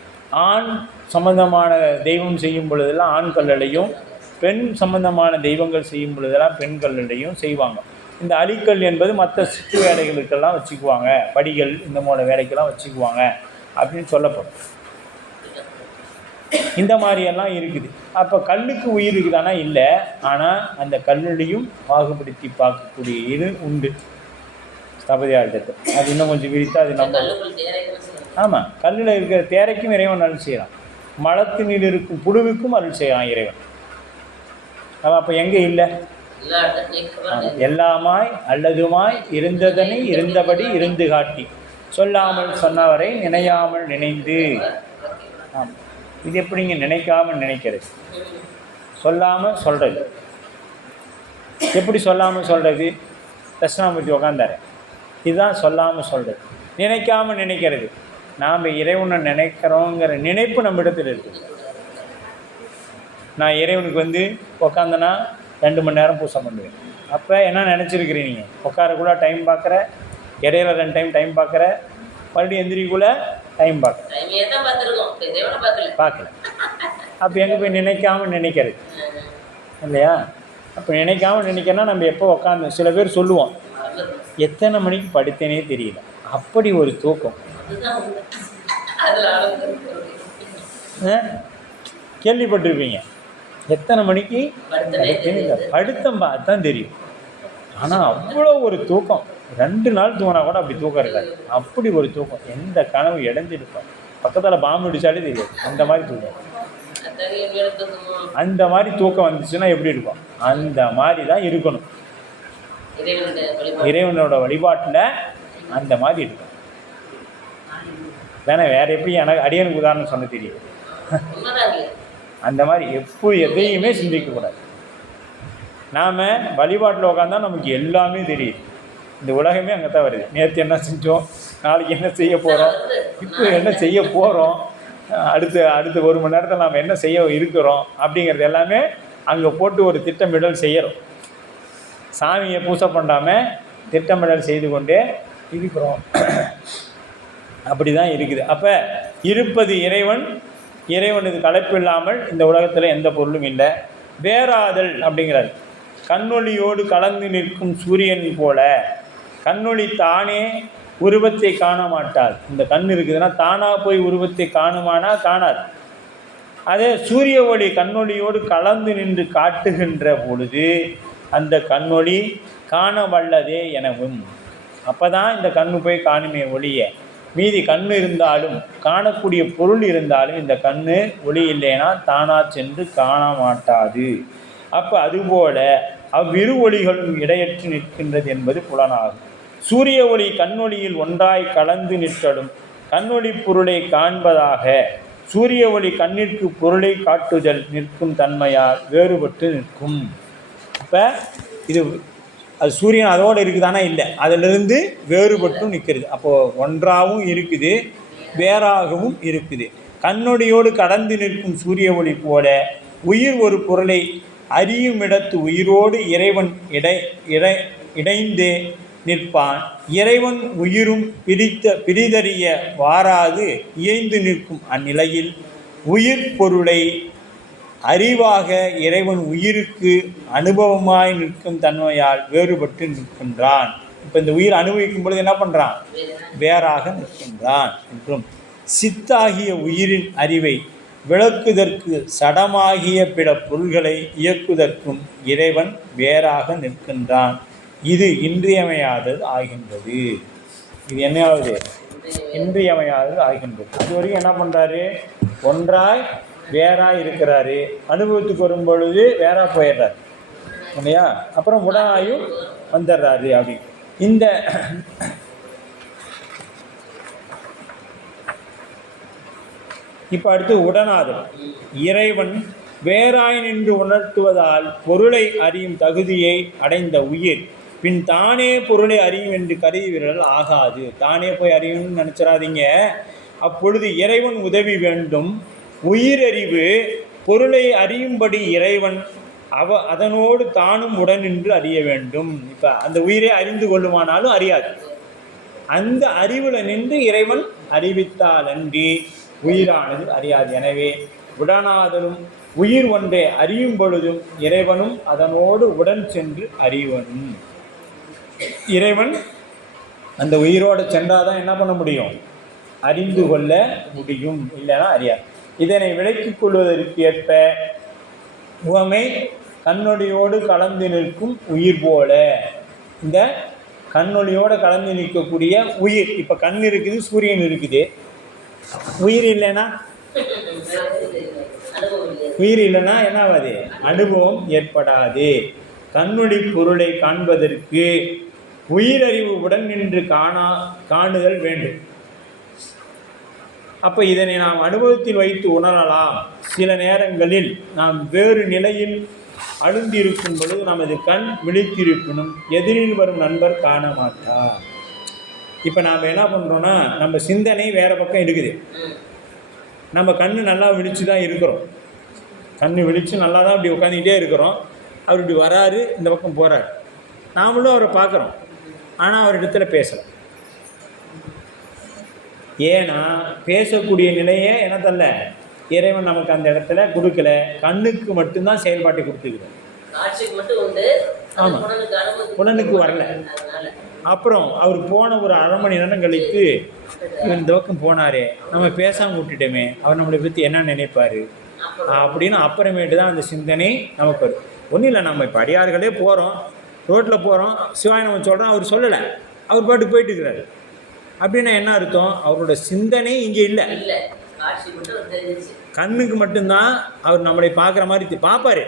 ஆண் சம்பந்தமான தெய்வம் செய்யும் பொழுதெல்லாம் ஆண் கல்லையும், பெண் சம்பந்தமான தெய்வங்கள் செய்யும் பொழுதெல்லாம் பெண் கல்லையும் செய்வாங்க. இந்த அழிக்கல் என்பது மற்ற சிற்று வேலைகளுக்கெல்லாம் வச்சுக்குவாங்க, படிகள் இந்த மூல வேலைக்கெல்லாம் வச்சுக்குவாங்க அப்படின்னு சொல்லப்படும். இந்த மாதிரியெல்லாம் இருக்குது. அப்போ கல்லுக்கு உயிர் இருக்குதானா? இல்லை. ஆனால் அந்த கல்லுலையும் பாகுபடுத்தி பார்க்கக்கூடிய இது உண்டு ஸ்தபதியார்த்தத்தை. அது இன்னும் கொஞ்சம் விரித்தா அது நம்ம. ஆமாம், கல்லில் இருக்கிற தேரைக்கும் இறைவன் அருள் செய்கிறான், மலத்தினில் இருக்கும் புழுவுக்கும் அருள் செய்கிறான் இறைவன். அப்போ எங்கே இல்லை? எல்லாமாய் அல்லதுமாய் இருந்ததனை இருந்தபடி இருந்து காட்டி சொல்லாமல் சொன்னவரை நினையாமல் நினைந்து. ஆமாம், இது எப்படிங்க நினைக்காமல் நினைக்கிறது? சொல்லாமல் சொல்கிறது. எப்படி சொல்லாமல் சொல்கிறது? தட்சிணாமூர்த்தி உக்காந்தாரு, இதுதான் சொல்லாமல் சொல்கிறது. நினைக்காமல் நினைக்கிறது. நாம் இறைவனை நினைக்கிறோங்கிற நினைப்பு நம்ம இடத்துல இருக்குது. நான் இறைவனுக்கு வந்து உக்காந்தனா 2 மணி நேரம் பூசை பண்ணுவேன். அப்போ என்ன நினச்சிருக்கிறீங்க? நீங்கள் உட்காரக்குள்ளே டைம் பார்க்குற, இடையில 2 டைம் டைம் பார்க்குற, மறுபடியும் எந்திரிக்குள்ளே டைம் பார்க்குற, பார்க்கல. அப்போ எங்கே போய் நினைக்காமல் நினைக்கிறது இல்லையா? அப்போ நினைக்காமல் நினைக்கிறனா நம்ம எப்போ உட்காந்து, சில பேர் சொல்லுவோம் எத்தனை மணிக்கு படுத்தேனே தெரியல, அப்படி ஒரு தூக்கம். கேள்விப்பட்டிருப்பீங்க, எத்தனை மணிக்கு படுத்தம்பா அதுதான் தெரியும். ஆனால் அவ்வளோ ஒரு தூக்கம். 2 நாள் தூங்கினா கூட அப்படி தூக்கம் இருக்காது. அப்படி ஒரு தூக்கம். எந்த கனவு இடைஞ்சிருப்போம், பக்கத்தில் பாம்பு அடித்தாலே தெரியாது. அந்த மாதிரி தூக்கம். அந்த மாதிரி தூக்கம் வந்துச்சுன்னா எப்படி இருக்கும்? அந்த மாதிரி தான் இருக்கணும். இறைவனோட வழிபாட்டில் அந்த மாதிரி இருக்கும். வேணா வேறு எப்படி எனக்கு அடியனுக்கு உதாரணம் சொன்ன தெரியும். அந்த மாதிரி எப்போ எதையுமே சிந்திக்கக்கூடாது. நாம் வழிபாட்டில் உட்காந்தா நமக்கு எல்லாமே தெரியும். இந்த உலகமே அங்கே தான் வருது. நேற்று என்ன செஞ்சோம், நாளைக்கு என்ன செய்ய போகிறோம், இப்போ என்ன செய்ய போகிறோம், அடுத்த 1 மணி நேரத்தில் நாம் என்ன செய்ய இருக்கிறோம் அப்படிங்கிறது எல்லாமே அங்கே போட்டு ஒரு திட்டமிடல் செய்கிறோம். சாமியை பூசை பண்ணாமல் திட்டமிடல் செய்து கொண்டே இருக்கிறோம். அப்படி தான் இருக்குது. அப்போ இருப்பது இறைவன், இறைவனுக்கு கலப்பு இல்லாமல் இந்த உலகத்தில் எந்த பொருளும் இல்லை. வேறாதல் அப்படிங்கிறார். கண்ணொளியோடு கலந்து நிற்கும் சூரியன் போல கண்ணொளி தானே உருவத்தை காண மாட்டாது. இந்த கண் இருக்குதுன்னா தானாக போய் உருவத்தை காணுமானா காணாது. அதே சூரிய ஒளி கண்ணொளியோடு கலந்து நின்று காட்டுகின்ற பொழுது அந்த கண்ணொளி காண வல்லதே எனவும். அப்போ தான் இந்த கண்ணு போய் காணுமே ஒளிய. மீதி கண் இருந்தாலும் காணக்கூடிய பொருள் இருந்தாலும் இந்த கண்ணு ஒளி இல்லைன்னா தானா சென்று காண மாட்டாது. அப்போ அதுபோல அவ்விரு ஒளிகளும் இடையற்று நிற்கின்றது என்பது புலனாகும். சூரிய ஒளி கண்ணொளியில் ஒன்றாய் கலந்து நிற்றலும் கண்ணொளி பொருளை காண்பதாக சூரிய ஒளி கண்ணிற்கு பொருளை காட்டுதல் நிற்கும் தன்மையால் வேறுபட்டு நிற்கும். இப்போ இது அது சூரியன் அதோடு இருக்குதானா? இல்லை, அதிலிருந்து வேறுபட்டும் நிற்கிறது. அப்போது ஒன்றாகவும் இருக்குது, வேறாகவும் இருக்குது. கண்ணொடியோடு கடந்து நிற்கும் சூரிய ஒளி போல உயிர் ஒரு பொருளை அறியும் இடத்து உயிரோடு இறைவன் இடைந்தே நிற்பான். இறைவன் உயிரும் பிரிதறிய வாராது இயைந்து நிற்கும் அந்நிலையில் உயிர் பொருளை அறிவாக இறைவன் உயிருக்கு அனுபவமாய் நிற்கும் தன்மையால் வேறுபட்டு நிற்கின்றான். இப்போ இந்த உயிர் அனுபவிக்கும் பொழுது என்ன பண்ணுறான்? வேறாக நிற்கின்றான். என்றும் சித்தாகிய உயிரின் அறிவை விளக்குதற்கு சடமாகிய பிற பொருள்களை இயக்குதற்கும் இறைவன் வேறாக நிற்கின்றான். இது இன்றியமையாதது ஆகின்றது. இது என்னையாவது இன்றியமையாதது ஆகின்றது. அது வரைக்கும் என்ன பண்ணுறாரு? ஒன்றாய் வேறாக இருக்கிறாரு. அனுபவத்துக்கு வரும் பொழுது வேறாக போயிடுறாரு இல்லையா? அப்புறம் உடனாயும் வந்துடுறாரு. அப்படி இந்த இப்போ அடுத்து உடனாதல். இறைவன் வேறாய் நின்று உணர்த்துவதால் பொருளை அறியும் தகுதியை அடைந்த உயிர் பின் தானே பொருளை அறியும் என்று கருதுவீர்கள் ஆகாது. தானே போய் அறியும்னு நினச்சிடாதீங்க. அப்பொழுது இறைவன் உதவி வேண்டும். உயிரறிவு பொருளை அறியும்படி இறைவன் அதனோடு தானும் உடன் நின்று அறிய வேண்டும். இப்போ அந்த உயிரை அறிந்து கொள்ளுமானாலும் அறியாது. அந்த அறிவில் நின்று இறைவன் அறிவித்தால் அன்றி உயிரானது அறியாது. எனவே உடனாதலும் உயிர் ஒன்றை அறியும் பொழுதும் இறைவனும் அதனோடு உடன் சென்று அறிவனும். இறைவன் அந்த உயிரோடு சென்றாதான் என்ன பண்ண முடியும்? அறிந்து கொள்ள முடியும், இல்லைன்னா அறியாது. இதனை விளக்கிக் கொள்வதற்கு ஏற்ப உவமை கண்ணொளியோடு கலந்து நிற்கும் உயிர் போல. இந்த கண்ணொளியோடு கலந்து நிற்கக்கூடிய உயிர். இப்போ கண் இருக்குது, சூரியன் இருக்குது. உயிர் இல்லைன்னா என்ன ஆகாது? அனுபவம் ஏற்படாது. கண்ணொளி பொருளை காண்பதற்கு உயிரறிவு உடன் நின்று காணுதல் வேண்டும். அப்போ இதனை நாம் அனுபவத்தில் வைத்து உணரலாம். சில நேரங்களில் நாம் வேறு நிலையில் அழுந்திருக்கும் பொழுது நமது கண் விழித்திருப்பினும் எதிரில் வரும் நண்பர் காண மாட்டார். இப்போ நாம் என்ன பண்ணுறோன்னா, நம்ம சிந்தனை வேறு பக்கம் இருக்குது. நம்ம கண் நல்லா விழித்து தான் இருக்கிறோம். கண் விழித்து நல்லா தான் இப்படி உட்காந்துக்கிட்டே இருக்கிறோம். அவர் இப்படி வராரு, இந்த பக்கம் போகிறார். நாமளும் அவரை பார்க்குறோம், ஆனால் அவர் இடத்துல பேசலாம். ஏன்னா பேசக்கூடிய நிலையே என்ன தரல, இறைவன் நமக்கு அந்த இடத்துல கொடுக்கல. கண்ணுக்கு மட்டும்தான் செயல்பாட்டை கொடுத்துக்கிறோம். ஆமாம், புலனுக்கு வரல. அப்புறம் அவர் போன ஒரு அரை மணி நேரம் கழித்து இந்த பக்கம் போனாரே, நம்ம பேசாமல் விட்டுட்டோமே, அவர் நம்மளை பற்றி என்ன நினைப்பார் அப்படின்னு அப்புறமேட்டு தான் அந்த சிந்தனை நமக்கு வரும். ஒன்றும் இல்லை, நம்ம இப்போ அடியார்களே போகிறோம், ரோட்டில் போகிறோம், சிவாய் நம்ம சொல்கிறோம், அவர் சொல்லலை, அவர் பாட்டு போயிட்டு இருக்கிறாரு. அப்படின்னா என்ன அர்த்தம்? அவரோட சிந்தனை இங்கே இல்லை. கண்ணுக்கு மட்டும்தான் அவர் நம்மளை பார்க்குற மாதிரி பார்ப்பார்.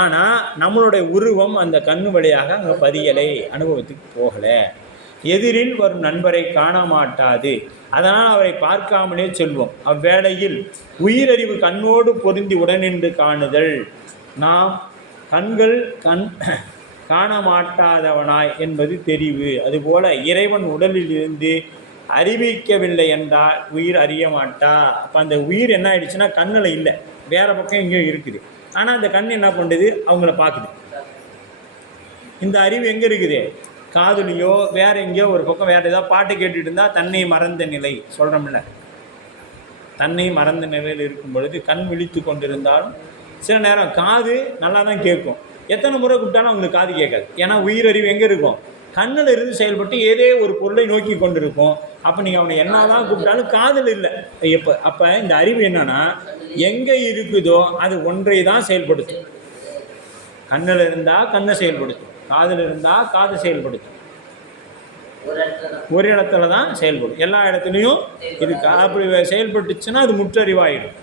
ஆனால் நம்மளுடைய உருவம் அந்த கண்ணு வழியாக அங்கே பதியலை, அனுபவத்துக்கு போகலை. எதிரில் வரும் நண்பரை காண மாட்டாது. அதனால் அவரை பார்க்காமலே சொல்வோம். அவ்வேளையில் உயிரறிவு கண்ணோடு பொருந்தி உடனின்று காணுதல். நாம் கண்கள் காண மாட்டாதவனாய் என்பது தெரிவு. அதுபோல இறைவன் உடலில் இருந்து அறிவிக்கவில்லை என்றால் உயிர் அறிய மாட்டா. அப்போ அந்த உயிர் என்ன ஆயிடுச்சுன்னா கண்ணில் இல்லை, வேறு பக்கம் எங்கேயோ இருக்குது. ஆனால் அந்த கண் என்ன பண்ணுது? அவங்கள பார்க்குது. இந்த அறிவு எங்கே இருக்குது? காதுலையோ வேறு எங்கேயோ ஒரு பக்கம் வேறு ஏதாவது பாட்டு கேட்டுட்டு இருந்தால் தன்னை மறந்த நிலை சொல்கிறோம்ல. தன்னை மறந்த நிலையில் இருக்கும் பொழுது கண் விழித்து கொண்டிருந்தாலும் சில நேரம் காது நல்லா தான் கேட்கும். எத்தனை முறை கூப்பிட்டாலும் அவங்களுக்கு காது கேட்காது. ஏன்னா உயிரறிவு எங்கே இருக்கும்? கண்ணில் இருந்து செயல்பட்டு ஏதே ஒரு பொருளை நோக்கி கொண்டிருக்கும். அப்போ நீங்கள் அவனை என்ன தான் கூப்பிட்டாலும் காதில் இல்லை. அப்போ இந்த அறிவு என்னன்னா எங்கே இருக்குதோ அது ஒன்றை தான் செயல்படுத்தும். கண்ணில் இருந்தால் கண்ணை செயல்படுத்தும், காதில் இருந்தால் காது செயல்படுத்தும். ஒரு இடத்துல தான் செயல்படும், எல்லா இடத்துலையும் இருக்கு. அப்படி செயல்பட்டுச்சுன்னா அது முற்றறிவாயிடும்.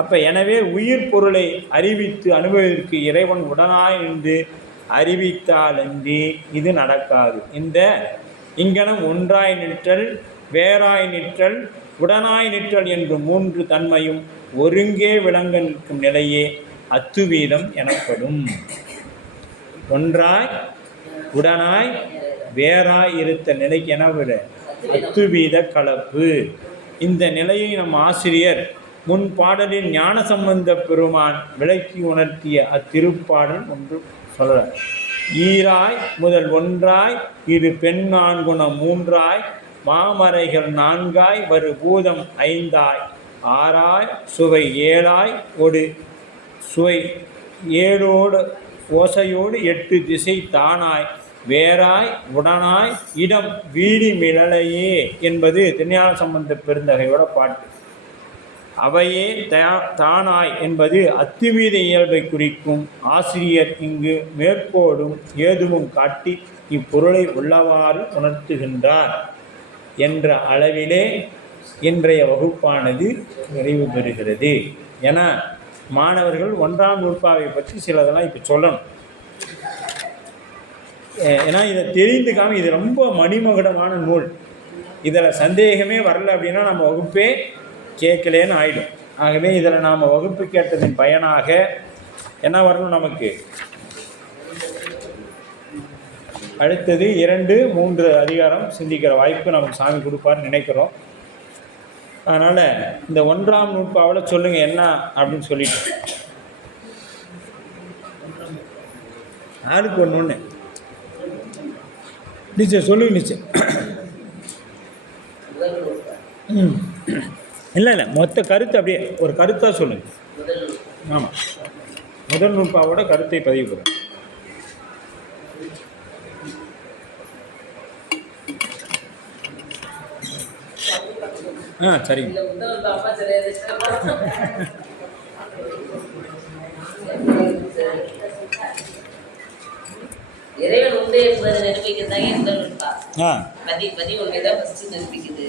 அப்போ எனவே உயிர் பொருளை அறிவித்து அனுபவிற்கு இறைவன் உடனாய் நின்று அறிவித்தாலன்றி இது நடக்காது. இந்த இங்கனம் ஒன்றாய் நிற்றல், வேறாய் நிற்றல், உடனாய் நிற்றல் என்று மூன்று தன்மையும் ஒருங்கே விளங்க நிற்கும் நிலையே அத்துவீதம் எனப்படும். ஒன்றாய் உடனாய் வேறாய் இருத்த நிலைக்கு எனவிட அத்துவீத கலப்பு. இந்த நிலையை நம் ஆசிரியர் முன் பாடலில் ஞானசம்பந்த பெருமான் விளக்கி உணர்த்திய அத்திருப்பாடல் ஒன்று சொல்கிறார். ஈராய் முதல் ஒன்றாய் இரு பெண் நான்குணம் மூன்றாய் மாமரைகள் நான்காய் வரு பூதம் ஐந்தாய் ஆறாய் சுவை ஏழாய் ஒடு சுவை ஏழோடு ஓசையோடு எட்டு திசை தானாய் வேறாய் உடனாய் இடம் வீடி மிளலையே என்பது திருஞான சம்பந்த பெருந்தகையோட பாட்டு. அவையே தானாய் என்பது அத்துவீத இயல்பை குறிக்கும். ஆசிரியர் இங்கு மேற்கோடும் ஏதுவும் காட்டி இப்பொருளை உள்ளவாறு உணர்த்துகின்றார் என்ற அளவிலே இன்றைய வகுப்பானது நிறைவு பெறுகிறது. என மாணவர்கள் 1ஆம் நூற்பாவை பற்றி சிலதெல்லாம் இப்போ சொல்லணும். ஏன்னா இதை தெரிந்துக்காம இது ரொம்ப மணிமகுடமான நூல். இதில் சந்தேகமே வரல அப்படின்னா நம்ம வகுப்பே கேட்கலேன்னு ஆகிடும். ஆகவே இதில் நாம் வகுப்பு கேட்டதின் பயனாக என்ன வரணும்? நமக்கு அடுத்தது 2, 3 அதிகாரம் சிந்திக்கிற வாய்ப்பு நமக்கு சாமி கொடுப்பார்னு நினைக்கிறோம். அதனால் இந்த 1ஆம் நூற்பாவில் சொல்லுங்கள் என்ன அப்படின்னு சொல்லிட்டு ஆளுக்கு ஒன்று டீச்சர் சொல்லுங்க டீச்சர். இல்லை மொத்த கருத்து அப்படியே ஒரு கருத்தாக சொல்லுங்கள். ஆமாம், முதல் நூற்பாவோட கருத்தை பதிவு பண்ணுங்க. சரிங்க. இறைவன் உண்டு என்பதை நிரூபிக்கிறதா எந்த நுட்பா? பதி உண்மைதான் ஃபர்ஸ்ட் நிரூபிக்குது.